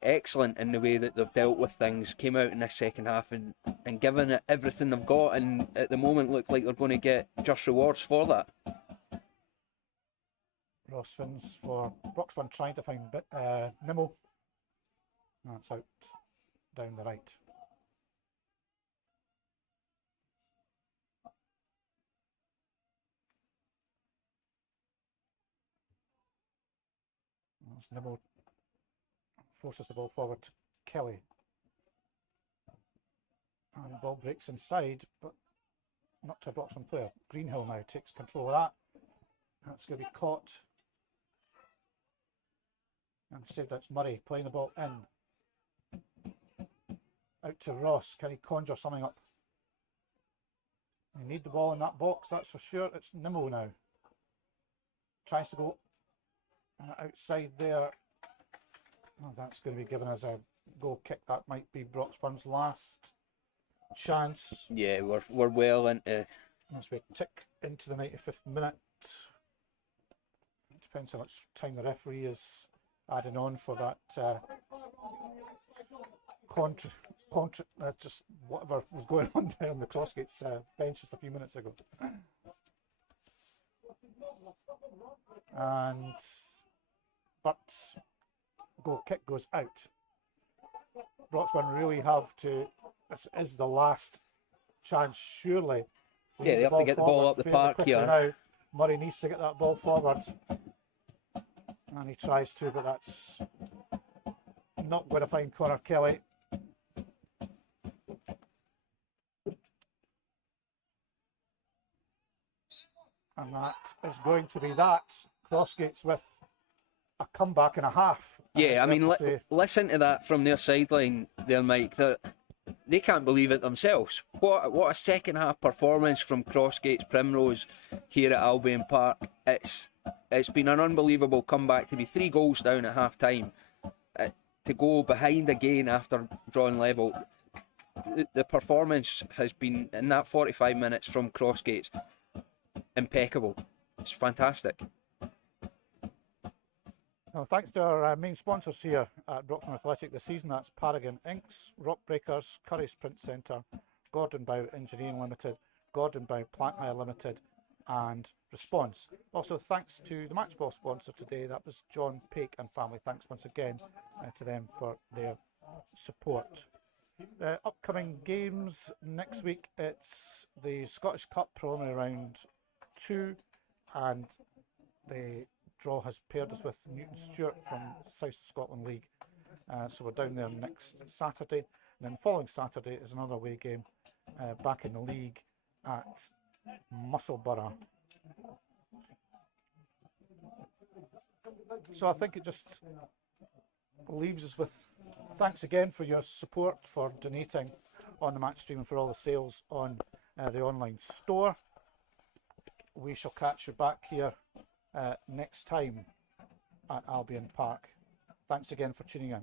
excellent in the way that they've dealt with things. Came out in this second half and given it everything they've got, and at the moment look like they're going to get just rewards for that. Ross Finns for Broxburn trying to find Nimmo. That's out down the right. That's Nimmo forces the ball forward to Kelly. And the ball breaks inside, but not to a Broxburn player. Greenhill now takes control of that. That's going to be caught. And saved. That's Murray playing the ball in. Out to Ross. Can he conjure something up? You need the ball in that box, that's for sure. It's Nimmo now. Tries to go outside there. Oh, that's going to be given as a goal kick. That might be Broxburn's last chance. Yeah, we're well into. As we tick into the 95th minute. It depends how much time the referee is adding on for that just whatever was going on down on the Crossgates bench just a few minutes ago. And Burt's goal kick goes out. Broxburn really have to, this is the last chance surely Yeah, they have to get the ball up the fairly park quickly here. now. Murray needs to get that ball forward. And he tries to, but that's not going to find Connor Kelly. And that is going to be that. Crossgates with a comeback and a half. Yeah, I mean, listen to that from their sideline there, Mike. They can't believe it themselves. What a second half performance from Crossgates Primrose here at Albyn Park. It's been an unbelievable comeback to be 3 goals down at half time, to go behind again after drawing level. The performance has been, in that 45 minutes from Crossgates, impeccable. It's fantastic. Well, thanks to our main sponsors here at Broxburn Athletic this season. That's Paragon Inks, Rock Breakers, Curry's Print Centre, Gordon Bow Engineering Limited, Gordon Bow Plant Hire Limited, and Response. Also, thanks to the match ball sponsor today, that was John Pake and family. Thanks once again to them for their support. Upcoming games next week, it's the Scottish Cup preliminary round 2, and the draw has paired us with Newton Stewart from South Scotland League. So we're down there next Saturday. And then following Saturday is another away game back in the league at Musselburgh. So I think it just leaves us with thanks again for your support, for donating on the match stream and for all the sales on the online store. We shall catch you back here next time at Albyn Park. Thanks again for tuning in.